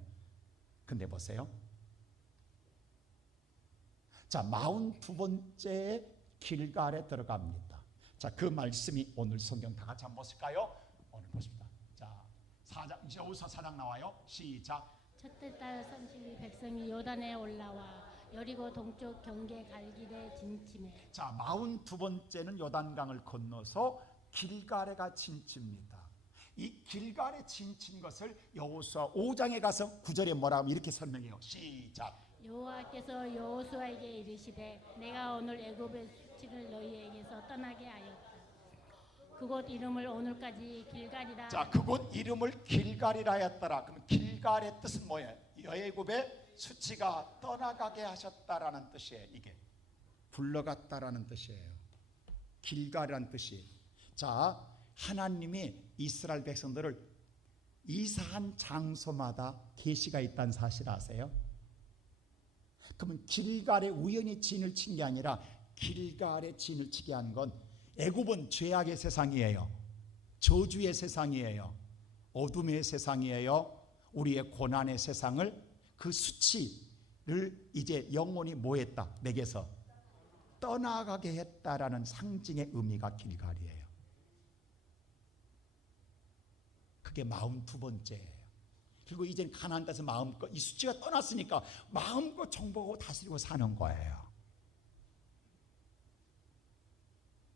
근데 보세요. 자, 42번째에 길갈에 들어갑니다. 자, 그 말씀이 오늘 성경 다 같이 한번 보실까요? 오늘 보십니다. 자, 4장, 이제 여호수아 4장 나와요. 시작. 첫째 달 30일 백성이 요단에 올라와 여리고 동쪽 경계 갈길에 진침해. 자, 42번째는 요단강을 건너서 길갈에가 진치입니다. 이 길갈에 진친 것을 여호수아 5장에 가서 9절에 뭐라고 이렇게 설명해요. 시작. 여호와께서 여호수아에게 이르시되 내가 오늘 애굽의 수치를 너희에게서 떠나게 하였다. 그곳 이름을 오늘까지 길갈이라. 자, 그곳 이름을 길갈이라 했더라. 그럼 길갈의 뜻은 뭐예요? 애굽의 수치가 떠나가게 하셨다라는 뜻이에요. 이게 불러갔다라는 뜻이에요. 길갈이라는 뜻이. 자, 하나님이 이스라엘 백성들을 이사한 장소마다 계시가 있다는 사실 아세요? 그러면 길갈에 우연히 진을 친 게 아니라 길갈에 진을 치게 한 건 애굽은 죄악의 세상이에요. 저주의 세상이에요. 어둠의 세상이에요. 우리의 고난의 세상을 그 수치를 이제 영원히 뭐 했다? 내게서 떠나가게 했다라는 상징의 의미가 길갈이에요. 그게 42번째예요. 그리고 이제 가나안 땅에서 마음껏 이 수치가 떠났으니까 마음껏 정복하고 다스리고 사는 거예요.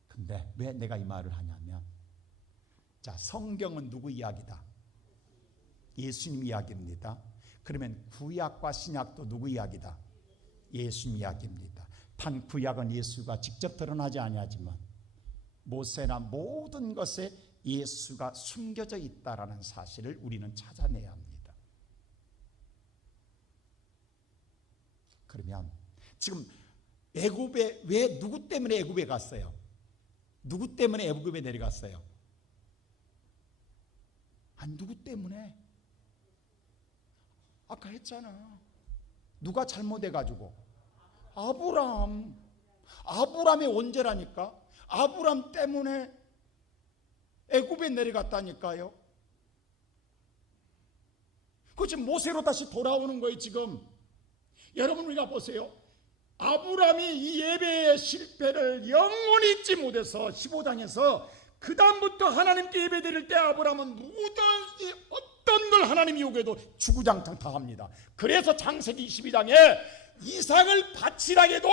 근데 왜 내가 이 말을 하냐면, 자, 성경은 누구 이야기다? 예수님 이야기입니다. 그러면 구약과 신약도 누구 이야기다? 예수님 이야기입니다. 단 구약은 예수가 직접 드러나지 아니하지만 모세나 모든 것에 예수가 숨겨져 있다라는 사실을 우리는 찾아내야 합니다. 그러면 지금 애굽에 왜 누구 때문에 애굽에 갔어요? 누구 때문에 애굽에 내려갔어요? 누구 때문에? 아까 했잖아. 누가 잘못해가지고? 아브라함의 원죄라니까. 아브라함 때문에 애굽에 내려갔다니까요. 그 지금 모세로 다시 돌아오는 거예요. 지금 여러분 우리가 보세요. 아브라함이 이 예배의 실패를 영원히 잊지 못해서 15장에서 그 다음부터 하나님께 예배 드릴 때 아브라함은 누구든지 어떤 걸 하나님이 요구해도 주구장창 다 합니다. 그래서 창세기 22장에 이삭을 바치라 해도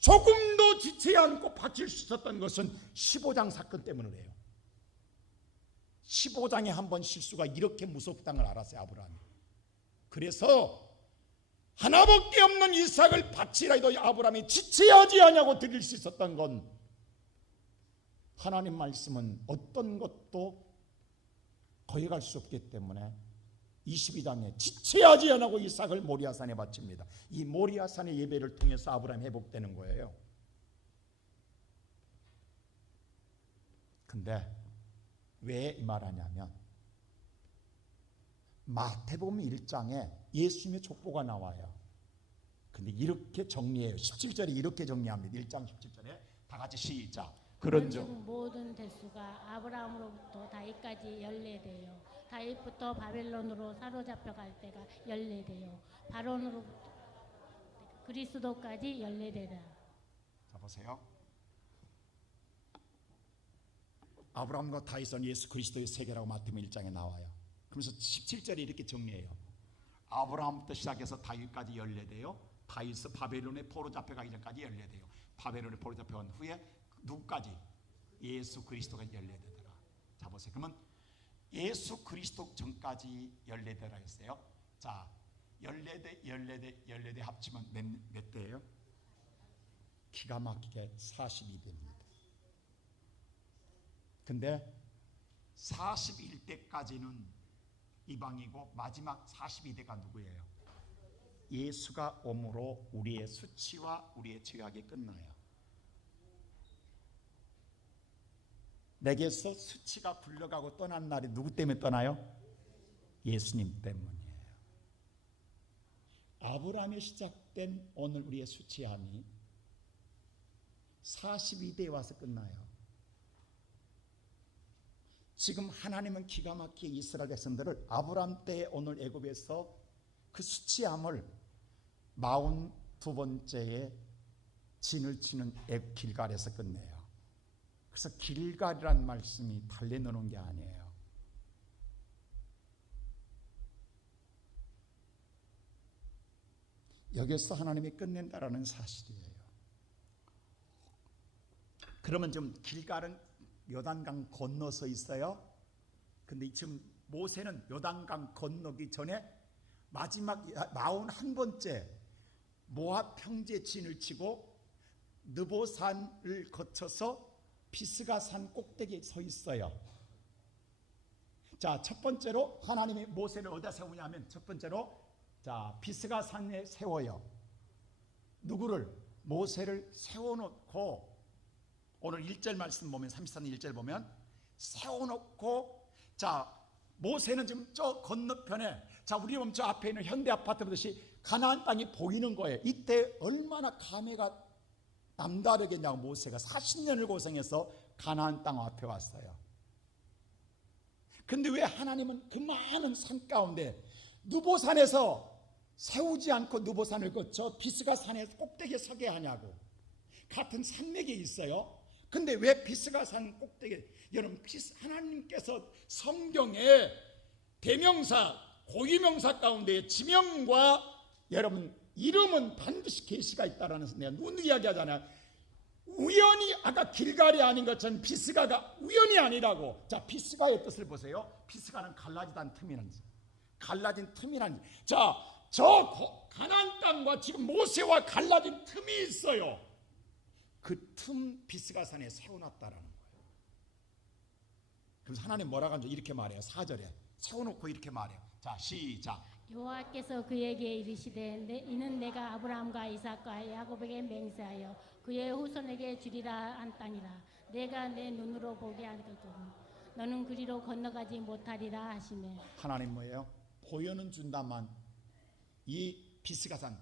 조금도 지체지 않고 바칠 수 있었던 것은 15장 사건 때문이에요. 15장에 한 번 실수가 이렇게 무섭다는 걸 알았어요. 아브라함이. 그래서 하나밖에 없는 이삭을 바치라 해도 아브라함이 지체하지 않냐고 드릴 수 있었던 건, 하나님 말씀은 어떤 것도 거역할 수 없기 때문에 22장에 지체하지 않고 이삭을 모리아산에 바칩니다. 이 모리아산의 예배를 통해서 아브라함이 회복되는 거예요. 근데 왜 이 말하냐면 마태복음 1장에 예수님의 족보가 나와요. 근데 이렇게 정리해요. 17절에 이렇게 정리합니다. 1장 17절에 다 같이 시작. 그런즉 모든 대수가 아브라함으로부터 다윗까지 14대요. 다윗부터 바벨론으로 사로잡혀 갈 때가 14대요. 바론으로부터 그리스도까지 14대다. 자 보세요. 아브라함과 다윗은 예수 그리스도의 세계라고 마태복음 1장에 나와요. 그러면서 17절에 이렇게 정리해요. 아브라함부터 시작해서 다윗까지 14대요. 다윗은 바벨론에 포로 잡혀가기 전까지 14대요. 바벨론에 포로 잡혀간 후에 누구까지? 예수 그리스도가 14대더라. 자 보세요. 그러면 예수 그리스도 전까지 14대라 했어요. 자 14대 합치면 몇 대예요? 기가 막히게 42대입니다. 근데 41대까지는 이방이고 마지막 42대가 누구예요? 예수가 오므로 우리의 수치와 우리의 죄악이 끝나요. 내게서 수치가 굴러가고 떠난 날이 누구 때문에 떠나요? 예수님 때문이에요. 아브라함에 시작된 오늘 우리의 수치함이 42대에 와서 끝나요. 지금 하나님은 기가 막히게 이스라엘 백성들을 아브라함 때의 오늘 애굽에서 그 수치함을 42번째에 진을 치는 길갈에서 끝내요. 그래서 길갈이란 말씀이 달래놓는 게 아니에요. 여기서 하나님이 끝낸다라는 사실이에요. 그러면 지금 길갈은 요단강 건너서 있어요. 근데 지금 모세는 요단강 건너기 전에 마지막 41번째 모압 평지에 진을 치고 느보산을 거쳐서 비스가산 꼭대기에 서 있어요. 자, 첫 번째로 하나님이 모세를 어디다 세우냐면 첫 번째로 자, 비스가산에 세워요. 누구를? 모세를 세워놓고 오늘 1절 말씀 보면 33년 1절 보면 세워놓고 자, 모세는 지금 저 건너편에 자, 우리 보면 저 앞에 있는 현대 아파트 보듯이 가나안 땅이 보이는 거예요. 이때 얼마나 감회가 남다르겠냐고 모세가 40년을 고생해서 가나안 땅 앞에 왔어요. 근데 왜 하나님은 그 많은 산 가운데 느보산에서 세우지 않고 느보산을 거쳐 비스가산의 꼭대기에 서게 하냐고. 같은 산맥이 있어요. 근데 왜 비스가산 꼭대기에, 여러분 하나님께서 성경에 대명사 고유명사 가운데 지명과 여러분 이름은 반드시 계시가 있다라는 내가 눈 이야기하잖아요. 우연히 아까 길갈이 아닌 것처럼 비스가가 우연이 아니라고. 자, 비스가의 뜻을 보세요. 비스가는 갈라지단 틈이라는 갈라진 틈이라는. 자, 저 가나안 땅과 지금 모세와 갈라진 틈이 있어요. 그 틈 비스가산에 세워놨다라는 거예요. 그래서 하나님 뭐라고 하는지 이렇게 말해요. 4절에 세워놓고 이렇게 말해요. 자, 시작. 여호와께서 그에게 이르시되 이는 내가 아브라함과 이삭과 야곱에게 맹세하여 그의 후손에게 주리라 한 땅이라. 내가 내 눈으로 보게 하거든 너는 그리로 건너가지 못하리라 하시매. 하나님 뭐예요? 보여는 준다만 이 비스가산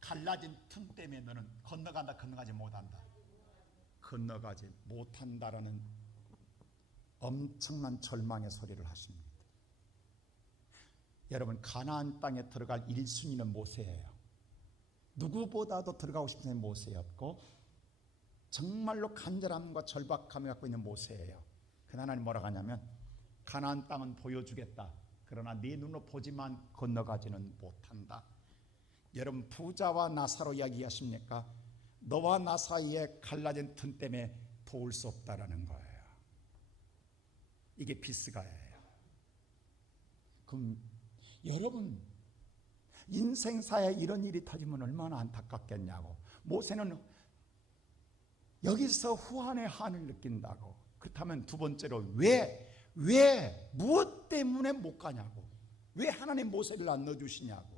갈라진 틈 때문에 너는 건너가지 못한다. 건너가지 못한다라는 엄청난 절망의 소리를 하십니다. 여러분, 가나안 땅에 들어갈 1순위는 모세예요. 누구보다도 들어가고 싶은 모세였고 정말로 간절함과 절박함을 갖고 있는 모세예요. 그 하나님 뭐라고 하냐면 가나안 땅은 보여주겠다. 그러나 네 눈으로 보지만 건너가지는 못한다. 여러분, 부자와 나 사로 이야기하십니까? 너와 나 사이에 갈라진 틈 때문에 도울 수 없다라는 거예요. 이게 비스가예요. 그럼 여러분, 인생사에 이런 일이 터지면 얼마나 안타깝겠냐고. 모세는 여기서 후한의 한을 느낀다고. 그렇다면 두 번째로 왜 무엇 때문에 못 가냐고. 왜 하나님 모세를 안 넣어주시냐고.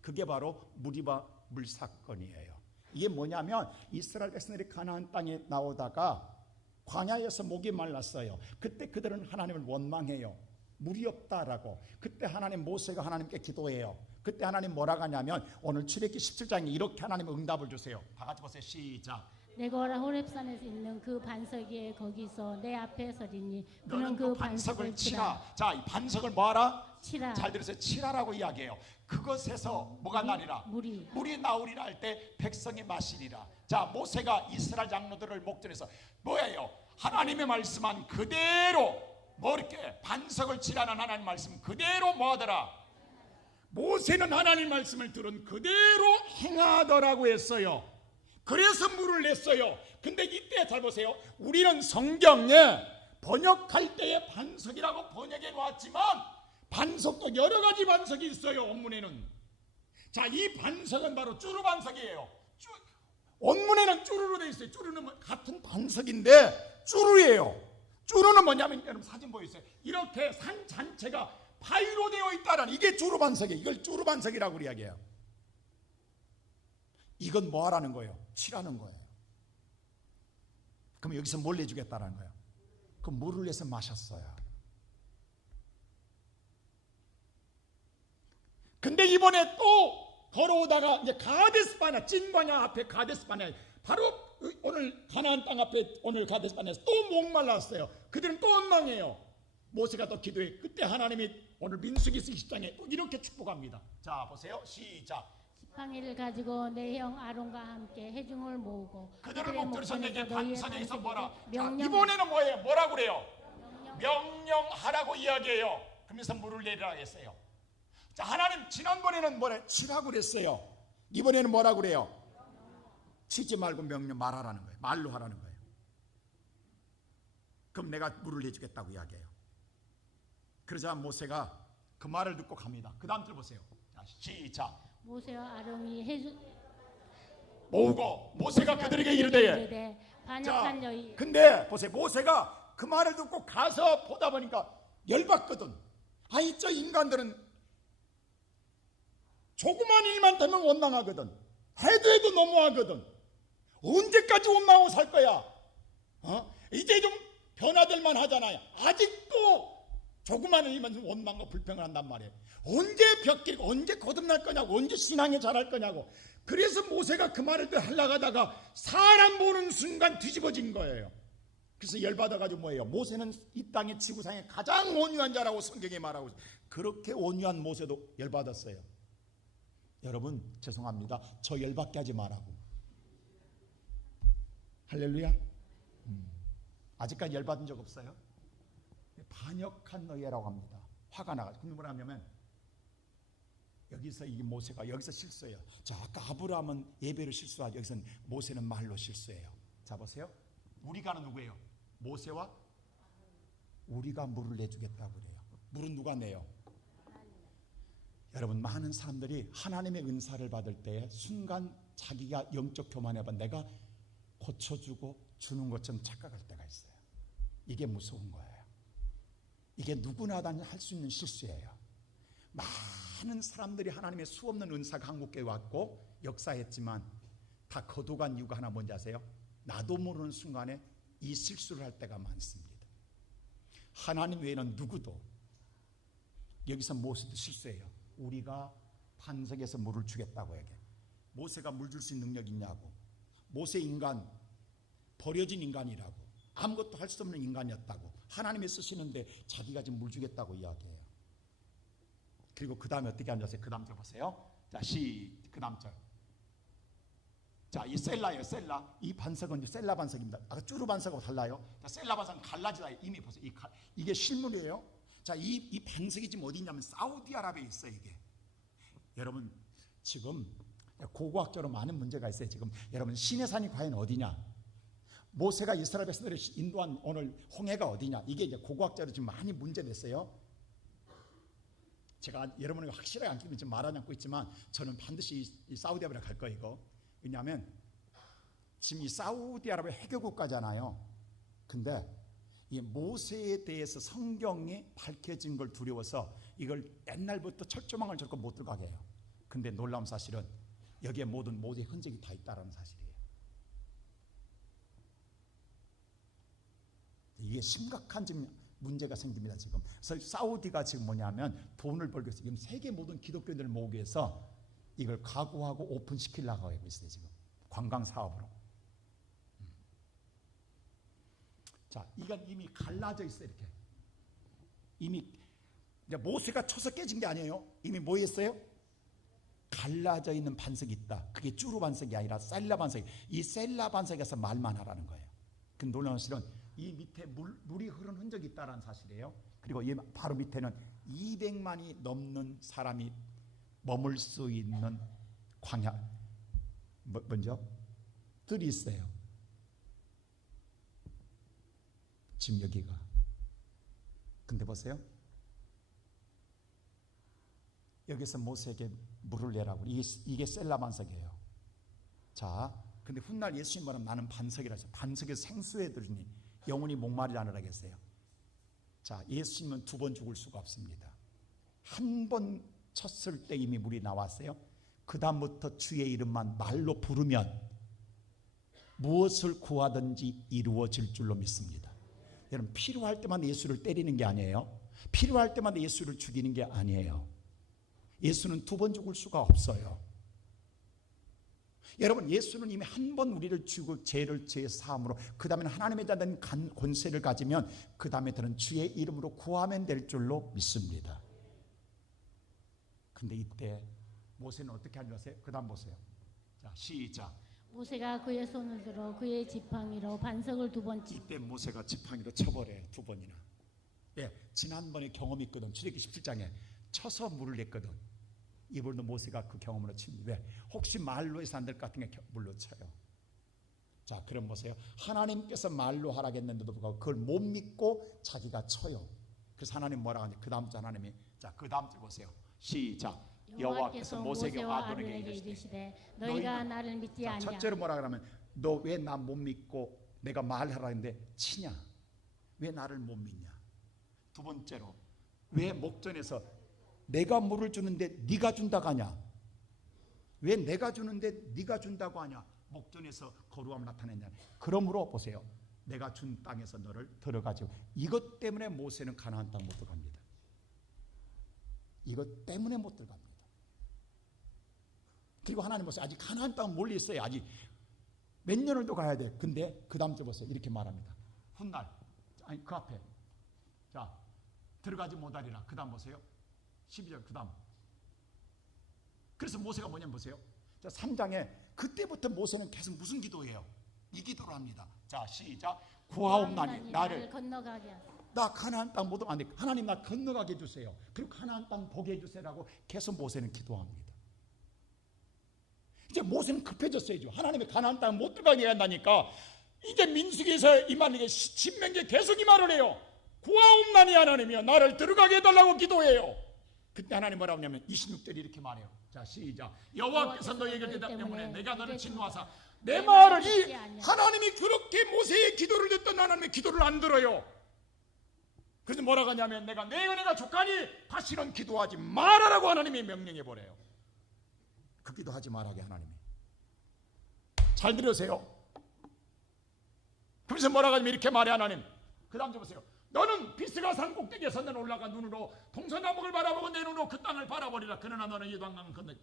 그게 바로 무리바 물 사건이에요. 이게 뭐냐면 이스라엘 백성들이 가나안 땅에 나오다가 광야에서 목이 말랐어요. 그때 그들은 하나님을 원망해요. 물이 없다라고. 그때 하나님 모세가 하나님께 기도해요. 그때 하나님 뭐라고 하냐면 오늘 출애굽기 17장에 이렇게 하나님 응답을 주세요. 다 같이 보세요. 시작. 내가 호렙산에서 있는 그 반석에 거기서 내 앞에 서리니 너는 그 반석을 치라. 자, 이 반석을 뭐하라? 치라. 잘 들으세요. 치라라고 이야기해요. 그것에서 뭐가 나리라? 물이 나오리라 할 때 백성이 마시리라. 자, 모세가 이스라엘 장로들을 목전해서 뭐예요? 하나님의 말씀한 그대로 뭐 이렇게 반석을 치라는 하나님 말씀 그대로 뭐하더라? 모세는 하나님 말씀을 들은 그대로 행하더라고 했어요. 그래서 물을 냈어요. 근데 이때 잘 보세요. 우리는 성경에 번역할 때에 반석이라고 번역해 놓았지만 반석도 여러 가지 반석이 있어요. 원문에는. 자, 이 반석은 바로 쭈루 반석이에요. 원문에는 쭈루로 되어 있어요. 쭈루는 같은 반석인데 쭈루예요. 쭈루는 뭐냐면 여러분 사진 보이세요? 이렇게 산 전체가 바위로 되어 있다는, 이게 주루반석이에요. 이걸 주루반석이라고 이야기해요. 이건 뭐 하라는 거예요? 치라는 거예요. 그럼 여기서 뭘 내주겠다는 거예요? 그 물을 내서 마셨어요. 근데 이번에 또 걸어오다가 이제 가데스바네, 찐광야 앞에 가데스바네, 바로 오늘 가나안 땅 앞에 오늘 가데스바네에서 또 목말랐어요. 그들은 또 원망해요. 모세가 또 기도해. 그때 하나님이 오늘 민수기 20장에 또 이렇게 축복합니다. 자 보세요. 시작. 지팡이를 가지고 내 형 아론과 함께 해중을 모으고 그들을 목전에서 내게 반석에서 뭐라? 자, 명령. 이번에는 뭐예요? 뭐라고 그래요? 명령하라고 이야기해요. 그러면서 물을 내리라 했어요. 자, 하나님 지난번에는 뭐래? 치라고 그랬어요. 이번에는 뭐라고 그래요? 치지 말고 명령 말하라는 거예요. 말로 하라는 거예요. 그럼 내가 물을 내주겠다고 이야기해요. 그러자 모세가 그 말을 듣고 갑니다. 그 다음 줄 보세요. 자, 시작. 모세와 아론이 해주 모으고 모세가 그들에게 이르되. 반역한 자, 너희. 근데 보세요. 모세가 그 말을 듣고 가서 보다 보니까 열받거든. 아이 저 인간들은 조그만 일만 되면 원망하거든. 해도 너무하거든. 언제까지 원망하고 살 거야? 이제 좀 변화될만 하잖아요. 아직도 조그만 일만 원망과 불평을 한단 말이에요. 언제 벽길, 언제 거듭날 거냐고, 언제 신앙에 잘할 거냐고. 그래서 모세가 그 말을 하려고 하다가 사람 보는 순간 뒤집어진 거예요. 그래서 열받아가지고 뭐예요? 모세는 이 땅의 지구상에 가장 온유한 자라고 성경에 말하고 있어요. 그렇게 온유한 모세도 열받았어요. 여러분 죄송합니다. 저 열받게 하지 말라고. 할렐루야. 아직까지 열받은 적 없어요? 반역한 너희라고 합니다. 화가 나가지고. 근데 뭐냐면 여기서 이 모세가 여기서 실수해요. 자, 아까 아브라함은 예배로 실수하죠. 여기서는 모세는 말로 실수해요. 자 보세요. 우리가 누구예요? 모세와 우리가 물을 내주겠다고 그래요. 물은 누가 내요? 여러분 많은 사람들이 하나님의 은사를 받을 때 순간 자기가 영적 교만해봐 내가 고쳐주고 주는 것처럼 착각할 때가 있어요. 이게 무서운 거예요. 이게 누구나 다 할 수 있는 실수예요. 많은 사람들이 하나님의 수없는 은사가 한국에 왔고 역사했지만 다 거둬간 이유가 하나 뭔지 아세요? 나도 모르는 순간에 이 실수를 할 때가 많습니다. 하나님 외에는 누구도, 여기서 모세도 실수해요. 우리가 반석에서 물을 주겠다고 얘기해. 모세가 물 줄 수 있는 능력이 있냐고. 모세 인간, 버려진 인간이라고, 아무것도 할 수 없는 인간이었다고, 하나님이 쓰시는데 자기가 지금 물 주겠다고 이야기해요. 그리고 그 다음에 어떻게 앉았어요? 그 다음 절 보세요. 자, 그 다음 절. 자, 이 셀라예요. 셀라. 이 반석은 셀라 반석입니다. 아까 쭈루 반석하고 달라요. 자, 셀라 반석은 갈라지다. 이미 보세요. 이게 실물이에요. 자, 이 반석이 지금 어디 있냐면 사우디아라비아에 있어요. 이게. 여러분 지금 고고학적으로 많은 문제가 있어요. 지금 여러분 시내산이 과연 어디냐? 모세가 이스라엘 백성들을 인도한 오늘 홍해가 어디냐? 이게 이제 고고학적으로 지금 많이 문제됐어요. 제가 여러분에게 확실하게 안 끼면 지금 말하지 않고 있지만 저는 반드시 이 사우디아라비아 갈 거예요. 이거. 왜냐하면 지금 이 사우디아라비아 해교국가잖아요. 근데 이 모세에 대해서 성경이 밝혀진 걸 두려워서 이걸 옛날부터 철조망을 저렇게 못 들어가게 해요. 근데 놀라운 사실은 여기에 모든 모세의 흔적이 다 있다는 사실이에요. 이게 심각한 지금 문제가 생깁니다. 지금. 그래서 사우디가 지금 뭐냐면 돈을 벌기 위해서 지금 세계 모든 기독교인들을 모으기 위해서 이걸 각오하고 오픈시키려고 하고 있어요. 지금 관광 사업으로. 자, 이건 이미 갈라져 있어요. 이렇게 이미 이제 모세가 쳐서 깨진 게 아니에요. 이미 뭐 했어요? 갈라져 있는 반석이 있다. 그게 쭈루 반석이 아니라 셀라 반석이. 이 셀라 반석에서 말만 하라는 거예요. 그 놀라운 사실은 이 밑에 물이 흐른 흔적이 있다는 사실이에요. 그리고 이 바로 밑에는 200만이 넘는 사람이 머물 수 있는 광야 먼저 들이 있어요. 지금 여기가. 근데 보세요. 여기서 모세에게 물을 내라고. 이게 셀라 반석이에요. 자, 근데 훗날 예수님 말하면 나는 반석이라 했어요. 반석에서 생수에 들으니 영혼이 목마르지 않으라 했어요. 자, 예수님은 두 번 죽을 수가 없습니다. 한 번 쳤을 때 이미 물이 나왔어요. 그 다음부터 주의 이름만 말로 부르면 무엇을 구하든지 이루어질 줄로 믿습니다. 여러분, 필요할 때마다 예수를 때리는 게 아니에요. 필요할 때마다 예수를 죽이는 게 아니에요. 예수는 두 번 죽을 수가 없어요. 여러분, 예수는 이미 한 번 우리를 죽고 죄를 죄 사함으로 그 다음에는 하나님에 대한 권세를 가지면 그 다음에는 주의 이름으로 구하면 될 줄로 믿습니다. 근데 이때 모세는 어떻게 하는지 아세요? 그 다음 보세요. 자, 시작. 모세가 그의 손을 들어 그의 지팡이로 반석을 2번 치. 이때 모세가 지팡이로 쳐버려요. 2번이나. 예, 지난번에 경험이 있거든. 출애굽기 17장에 쳐서 물을 냈거든. 이번도 모세가 그 경험으로 칩니다. 왜? 혹시 말로 해서 안 될 것 같은 게 물로 쳐요. 자, 그럼 보세요. 하나님께서 말로 하라겠는데도 불구하고 그걸 못 믿고 자기가 쳐요. 그래서 하나님 뭐라고 하는지 그 다음 주 하나님이, 자, 그 다음 주 보세요. 시작. 여호와께서 모세와 아론에게 이르시되 너희가 나를 믿지 아니하냐. 첫째로 뭐라 그러면 너 왜 나 못 믿고 내가 말하라 했는데 치냐? 왜 나를 못 믿냐? 두 번째로 왜 목전에서 내가 물을 주는데 네가 준다고 하냐? 왜 내가 주는데 네가 준다고 하냐? 목전에서 거룩함을 나타내냐? 그러므로 보세요. 내가 준 땅에서 너를 들어가지고. 이것 때문에 모세는 가나안 땅 못 들어갑니다. 이것 때문에 못 들어갑니다. 그리고 하나님 보세요. 아직 가나안 땅 멀리 있어요. 아직 몇 년을 더 가야 돼. 근데 그 다음 주 보세요. 이렇게 말합니다. 훗날, 아니 그 앞에, 자, 들어가지 못하리라. 그 다음 보세요. 12절 그 다음. 그래서 모세가 뭐냐면 보세요. 자, 3장에 그때부터 모세는 계속 무슨 기도예요? 이 기도를 합니다. 자, 시작. 구하옵나니 나를 건너가게 하소서. 나 가나안 땅 못 오면 안 돼. 하나님 나 건너가게 해주세요. 그리고 가나안 땅 보게 해주세요라고 계속 모세는 기도합니다. 이제 모세는 급해졌어요. 하나님의 가나안 땅 못 들어가게 한다니까. 이제 민수기에서 이 말을, 신명기에 계속 이 말을 해요. 구하옵나니 하나님이여 나를 들어가게 해달라고 기도해요. 그때 하나님 뭐라고 하냐면 26절이 이렇게 말해요. 자, 시작. 여호와께서 너희에게 대답 때문에 내가 너를 진노하사 내 말을, 이 하나님이 그렇게 모세의 기도를 듣던 하나님의 기도를 안 들어요. 그래서 뭐라고 하냐면 내가 내 은혜가 족하니 다시는 기도하지 말아라고 하나님이 명령해 버려요. 그 기도하지 말라게 하나님이. 잘 들으세요. 그래서 뭐라고 하냐면 이렇게 말해 하나님. 그 다음 좀 보세요. 너는 비스가 산 꼭대기에 선전 올라가 눈으로 동서남북을 바라보고 내 눈으로 그 땅을 바라보리라. 그러나 너는 이방강 건너.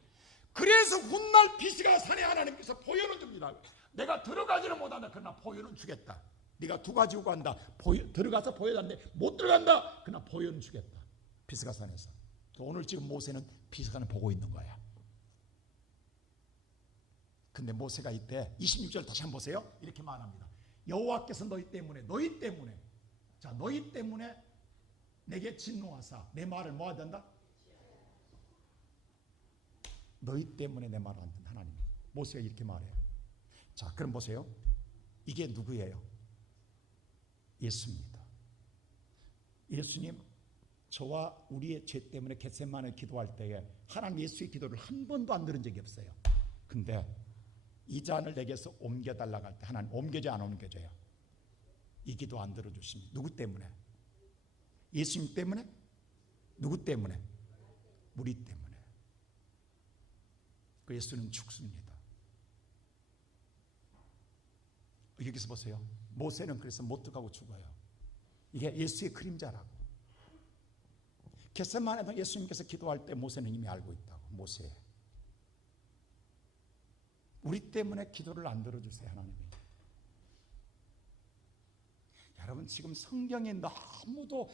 그래서 훗날 비스가 산에 하나님께서 보여는 줍니다. 내가 들어가지는 못한다. 그러나 보여는 주겠다. 네가 두 가지고 간다. 들어가서 보여달는데 못 들어간다. 그러나 보여는 주겠다. 비스가 산에서. 오늘 지금 모세는 비스가는 보고 있는 거야. 근데 모세가 이때 26절 다시 한번 보세요. 이렇게 말합니다. 여호와께서 너희 때문에 자, 너희 때문에 내게 진노하사 내 말을 뭐 하단다? 너희 때문에 내 말을 안 듣는 하나님. 모세가 이렇게 말해요. 자, 그럼 보세요. 이게 누구예요? 예수입니다. 예수님, 저와 우리의 죄 때문에 겟세마네 기도할 때에 하나님 예수의 기도를 한 번도 안 들은 적이 없어요. 근데 이 잔을 내게서 옮겨달라고 할 때 하나님 옮겨져 안 옮겨져요? 이 기도 안 들어주십니다. 누구 때문에? 예수님 때문에? 누구 때문에? 우리 때문에. 그 예수는 죽습니다. 여기서 보세요. 모세는 그래서 못 들어가고 죽어요. 이게 예수의 그림자라고. 겟세마네에서 예수님께서 기도할 때 모세는 이미 알고 있다고. 모세. 우리 때문에 기도를 안 들어주세요, 하나님이. 여러분, 지금 성경에 너무도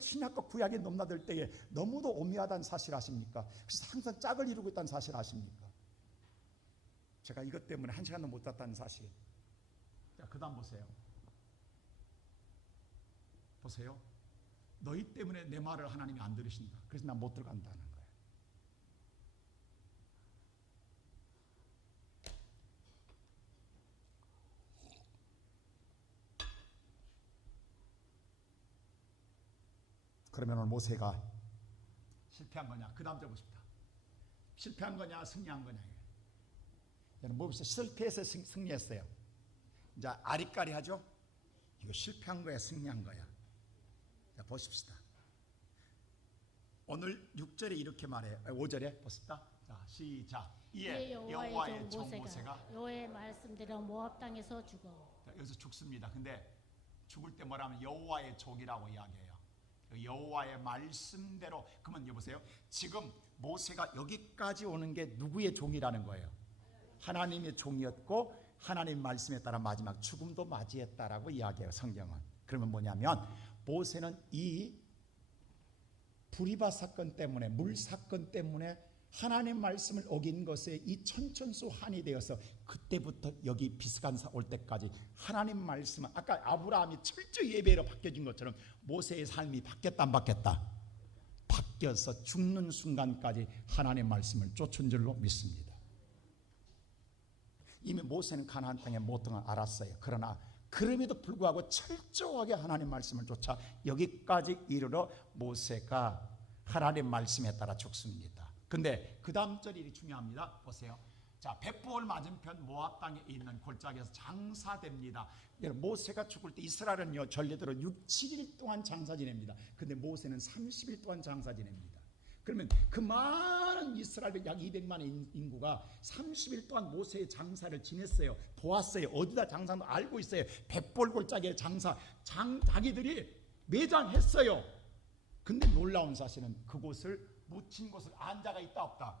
신약과 구약이 넘나들 때에 너무도 오묘하다는 사실 아십니까? 그래서 항상 짝을 이루고 있다는 사실 아십니까? 제가 이것 때문에 한 시간도 못 잤다는 사실. 자, 그 다음 보세요. 보세요. 너희 때문에 내 말을 하나님이 안 들으신다. 그래서 난 못 들어간다는 거예요. 그러면 오늘 모세가 실패한 거냐? 그 다음 적으십니다. 실패한 거냐? 승리한 거냐? 여러분 뭡니까? 실패해서 승리했어요. 이제 아리까리 하죠? 이거 실패한 거야? 승리한 거야? 자, 보십시다. 오늘 6절에 이렇게 말해요. 5절에 보십니다. 자, 시작. 이에 이에 여호와의 종 모세가 모세가 여호와의 말씀대로 모압 땅에서 죽어. 자, 여기서 죽습니다. 근데 죽을 때 뭐라면 여호와의 종이라고 이야기해요. 그 여호와의 말씀대로. 그러면 여보세요. 지금 모세가 여기까지 오는 게 누구의 종이라는 거예요? 하나님의 종이었고 하나님 말씀에 따라 마지막 죽음도 맞이했다라고 이야기해요, 성경은. 그러면 뭐냐면 모세는 이 부리바 사건 때문에, 물 사건 때문에 하나님 말씀을 어긴 것에 이 천천수 한이 되어서 그때부터 여기 비스간사 올 때까지 하나님 말씀은, 아까 아브라함이 철저히 예배로 바뀌어진 것처럼 모세의 삶이 바뀌었다 안 바뀌었다? 바뀌어서 죽는 순간까지 하나님 말씀을 쫓은 줄로 믿습니다. 이미 모세는 가나안 땅에 못 등을 알았어요. 그러나 그럼에도 불구하고 철저하게 하나님 말씀을 쫓아 여기까지 이르러 모세가 하나님 말씀에 따라 죽습니다. 근데 그 다음 절이 중요합니다. 보세요. 자, 벳부올 맞은편 모압 땅에 있는 골짜기에서 장사됩니다. 모세가 죽을 때 이스라엘은요 전례대로 6, 7일 동안 장사 지냅니다. 근데 모세는 30일 동안 장사 지냅니다. 그러면 그 많은 이스라엘 약 200만의 인구가 30일 동안 모세의 장사를 지냈어요. 보았어요. 어디다 장사는 알고 있어요. 벳부올 골짜기의 장사, 자기들이 매장했어요. 근데 놀라운 사실은 그곳을 묻힌 곳을 안 자가 있다 없다.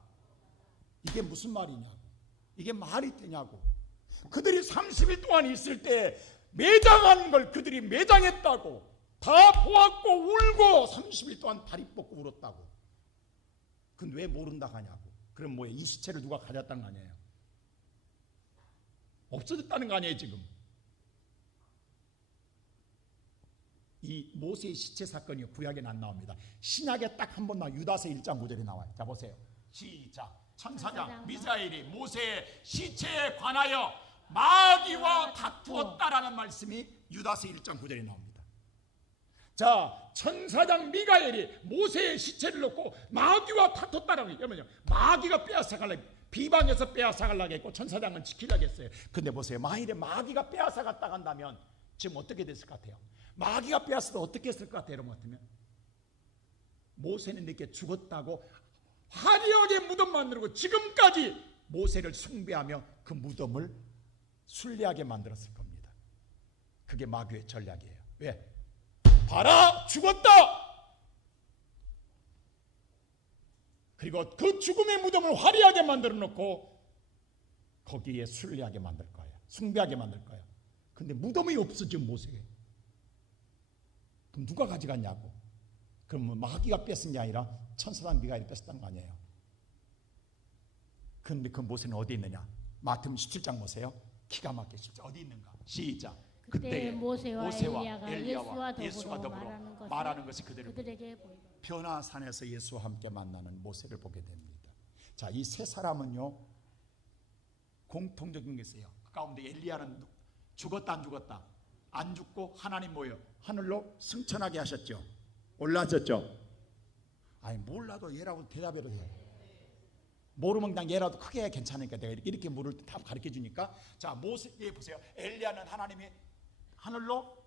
이게 무슨 말이냐고. 이게 말이 되냐고. 그들이 30일 동안 있을 때 매장한 걸 그들이 매장했다고. 다 보았고 울고 30일 동안 다리 뻗고 울었다고. 근데 왜 모른다 하냐고. 그럼 뭐예요? 이 시체를 누가 가졌다는 거 아니에요? 없어졌다는 거 아니에요 지금. 이 모세의 시체 사건이 구약에는 안 나옵니다. 신약에 딱 한 번 나와. 유다서 1장 9절이 나와요. 자 보세요. 시작. 천사장 미사엘이 모세의 시체에 관하여 마귀와 다투었다라는 말씀이 유다서 1장 9절에 나옵니다. 자, 천사장 미가엘이 모세의 시체를 놓고 마귀와 다퉜다라는 거예요. 마귀가 빼앗아가려고, 비방해서 빼앗아가려고 했고 천사장은 지키려고 했어요. 근데 보세요. 만일에 마귀가 빼앗아갔다 간다면 지금 어떻게 됐을 것 같아요? 마귀가 빼앗아도 어떻게 했을 것 같아요? 여러분 같으면 모세는 이렇게 죽었다고 화려하게 무덤 만들고 지금까지 모세를 숭배하며 그 무덤을 순례하게 만들었을 겁니다. 그게 마귀의 전략이에요. 왜? 봐라, 죽었다. 그리고 그 죽음의 무덤을 화려하게 만들어 놓고 거기에 순례하게 만들 거예요. 숭배하게 만들 거예요. 근데 무덤이 없어 지금 모세에. 그럼 누가 가져갔냐고. 그럼 마귀가 뺏은 게 아니라 천사장 미가엘이 뺏었다는 거 아니에요. 그런데 그 모세는 어디 있느냐? 마태복음 17장 보세요. 기가 막히게 17장 어디 있는가? 시작. 그때 모세와 엘리야와 예수와 더불어 말하는 것이 그들에게 보이고 변화산에서 예수와 함께 만나는 모세를 보게 됩니다. 자, 이 세 사람은요 공통적인 게 있어요. 그 가운데 엘리야는 죽었다 안 죽었다? 안 죽고 하나님 뭐예요? 하늘로 승천하게 하셨죠. 올라졌죠. 아니 몰라도 얘라고 대답해도 돼요. 모르면 그냥 얘라도 크게 괜찮으니까 내가 이렇게 물을 다 가르쳐 주니까. 자, 모세 보세요. 엘리야는 하나님이 하늘로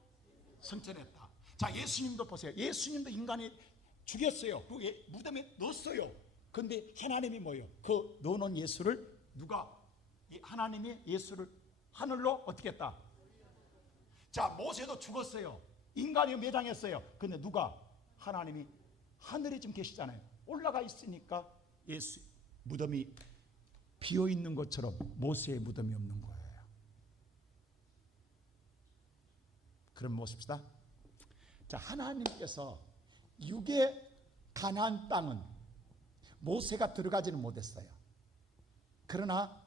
승천했다. 자, 예수님도 보세요. 예수님도 인간이 죽였어요. 그 무덤에 넣었어요. 근데 하나님이 뭐예요? 그 넣어놓은 예수를 누가? 하나님이 예수를 하늘로 어떻게 했다? 자, 모세도 죽었어요. 인간이 매장했어요. 근데 누가? 하나님이 하늘에 지금 계시잖아요. 올라가 있으니까 예수 무덤이 비어 있는 것처럼 모세의 무덤이 없는 거예요. 그럼 보십시다. 자, 하나님께서 육의 가나안 땅은 모세가 들어가지는 못했어요. 그러나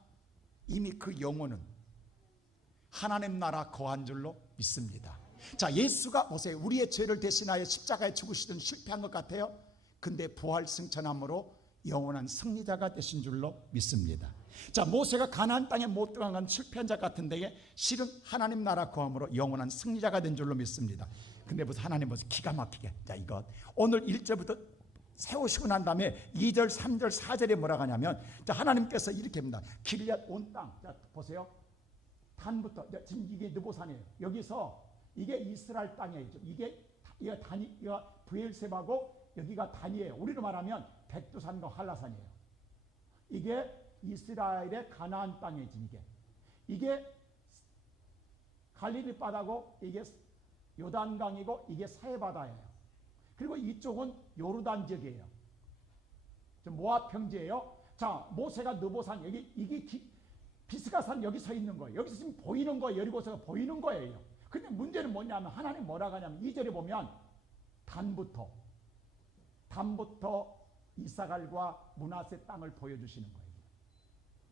이미 그 영혼은 하나님 나라 거한 줄로 믿습니다. 자, 예수가 보세요. 우리의 죄를 대신하여 십자가에 죽으시던 실패한 것 같아요. 근데 부활 승천함으로 영원한 승리자가 되신 줄로 믿습니다. 자, 모세가 가나안 땅에 못 들어간 실패한 자 같은데 실은 하나님 나라 거함으로 영원한 승리자가 된 줄로 믿습니다. 근데 무슨 하나님 무슨 기가 막히게. 자, 이것 오늘 1절부터 세우시고 난 다음에 2절, 3절, 4절에 뭐라고 하냐면, 자, 하나님께서 이렇게 합니다. 길앗 온 땅. 자, 보세요. 단부터 지금 이게 느보산이에요. 여기서 이게 이스라엘 땅이에요. 이게 단이, 이거 브엘세바고 여기가 단이에요. 우리로 말하면 백두산과 한라산이에요. 이게 이스라엘의 가나안 땅의 지게. 이게 갈릴리 바다고 이게 요단강이고 이게 사해바다예요. 그리고 이쪽은 요르단 지역이에요. 모압 평지예요. 자, 모세가 느보산 여기 이게 비스가산 여기 서 있는 거예요. 여기서 지금 보이는 거예요. 여리고서가 보이는 거예요. 근데 문제는 뭐냐면 하나님 뭐라고 하냐면 2절에 보면 단부터 이사갈과 므낫세 땅을 보여주시는 거예요.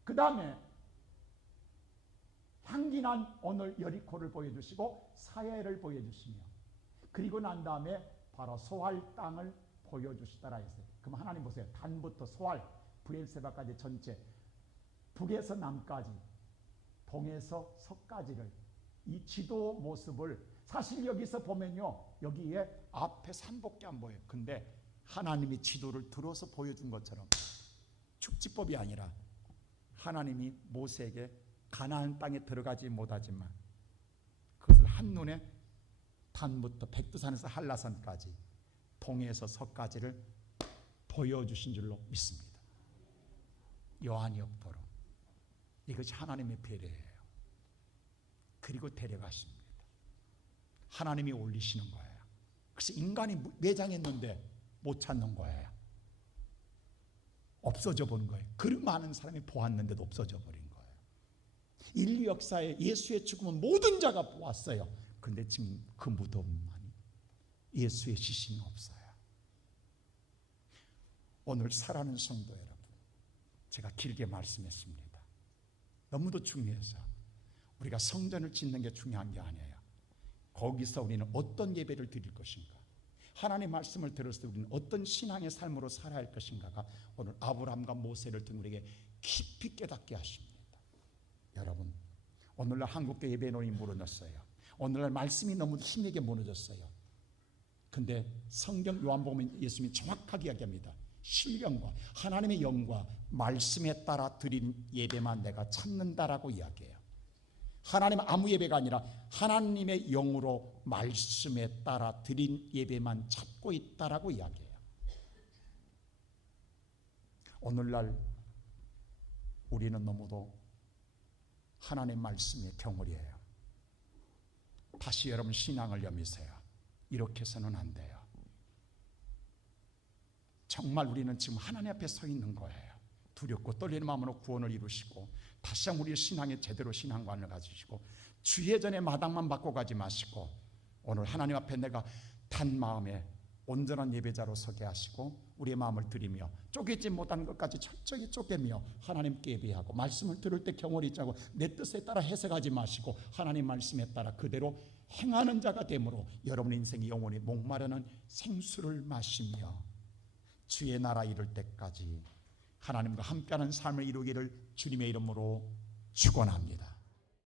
그 다음에 향기난 오늘 여리코를 보여주시고 사해를 보여주시며 그리고 난 다음에 바로 소할 땅을 보여주시더라 했어요. 그럼 하나님 보세요. 단부터 소할, 브엘세바까지 전체 북에서 남까지 동에서 서까지를 이 지도 모습을 사실 여기서 보면요. 여기에 앞에 산밖에 안 보여요. 근데 하나님이 지도를 들어서 보여준 것처럼 축지법이 아니라 하나님이 모세에게 가나안 땅에 들어가지 못하지만 그것을 한눈에 단부터 백두산에서 한라산까지 동에서 서까지를 보여주신 줄로 믿습니다. 요한이 없도록 이것이 하나님의 배려예요. 그리고 데려가십니다. 하나님이 올리시는 거예요. 그래서 인간이 매장했는데 못 찾는 거예요. 없어져 버린 거예요. 그 많은 사람이 보았는데도 없어져 버린 거예요. 인류 역사에 예수의 죽음은 모든 자가 보았어요. 그런데 지금 그 무덤만 예수의 시신이 없어요. 오늘 사랑하는 성도 여러분, 제가 길게 말씀했습니다. 너무도 중요해서 우리가 성전을 짓는 게 중요한 게 아니에요. 거기서 우리는 어떤 예배를 드릴 것인가, 하나님의 말씀을 들었을 때 우리는 어떤 신앙의 삶으로 살아야 할 것인가가 오늘 아브라함과 모세를 등 우리에게 깊이 깨닫게 하십니다. 여러분, 오늘날 한국교 예배론이 무너졌어요. 오늘날 말씀이 너무 힘에게 무너졌어요. 근데 성경 요한복음에 예수님이 정확하게 이야기합니다. 신령과 하나님의 영과 말씀에 따라 드린 예배만 내가 찾는다라고 이야기해요. 하나님 아무 예배가 아니라 하나님의 영으로 말씀에 따라 드린 예배만 찾고 있다라고 이야기해요. 오늘날 우리는 너무도 하나님의 말씀에 경홀이에요. 다시 여러분 신앙을 염미세요. 이렇게 해서는 안 돼요. 정말 우리는 지금 하나님 앞에 서 있는 거예요. 두렵고 떨리는 마음으로 구원을 이루시고 다시 한번 우리의 신앙에 제대로 신앙관을 가지시고 주예전의 마당만 바꿔 가지 마시고 오늘 하나님 앞에 내가 단 마음에 온전한 예배자로 서게 하시고 우리의 마음을 드리며 쪼개지 못한 것까지 철저히 쪼개며 하나님께 예배하고 말씀을 들을 때 경홀히 있지 않고 내 뜻에 따라 해석하지 마시고 하나님 말씀에 따라 그대로 행하는 자가 되므로 여러분 인생이 영원히 목마르는 생수를 마시며 주의 나라 이룰 때까지 하나님과 함께하는 삶을 이루기를 주님의 이름으로 축원합니다.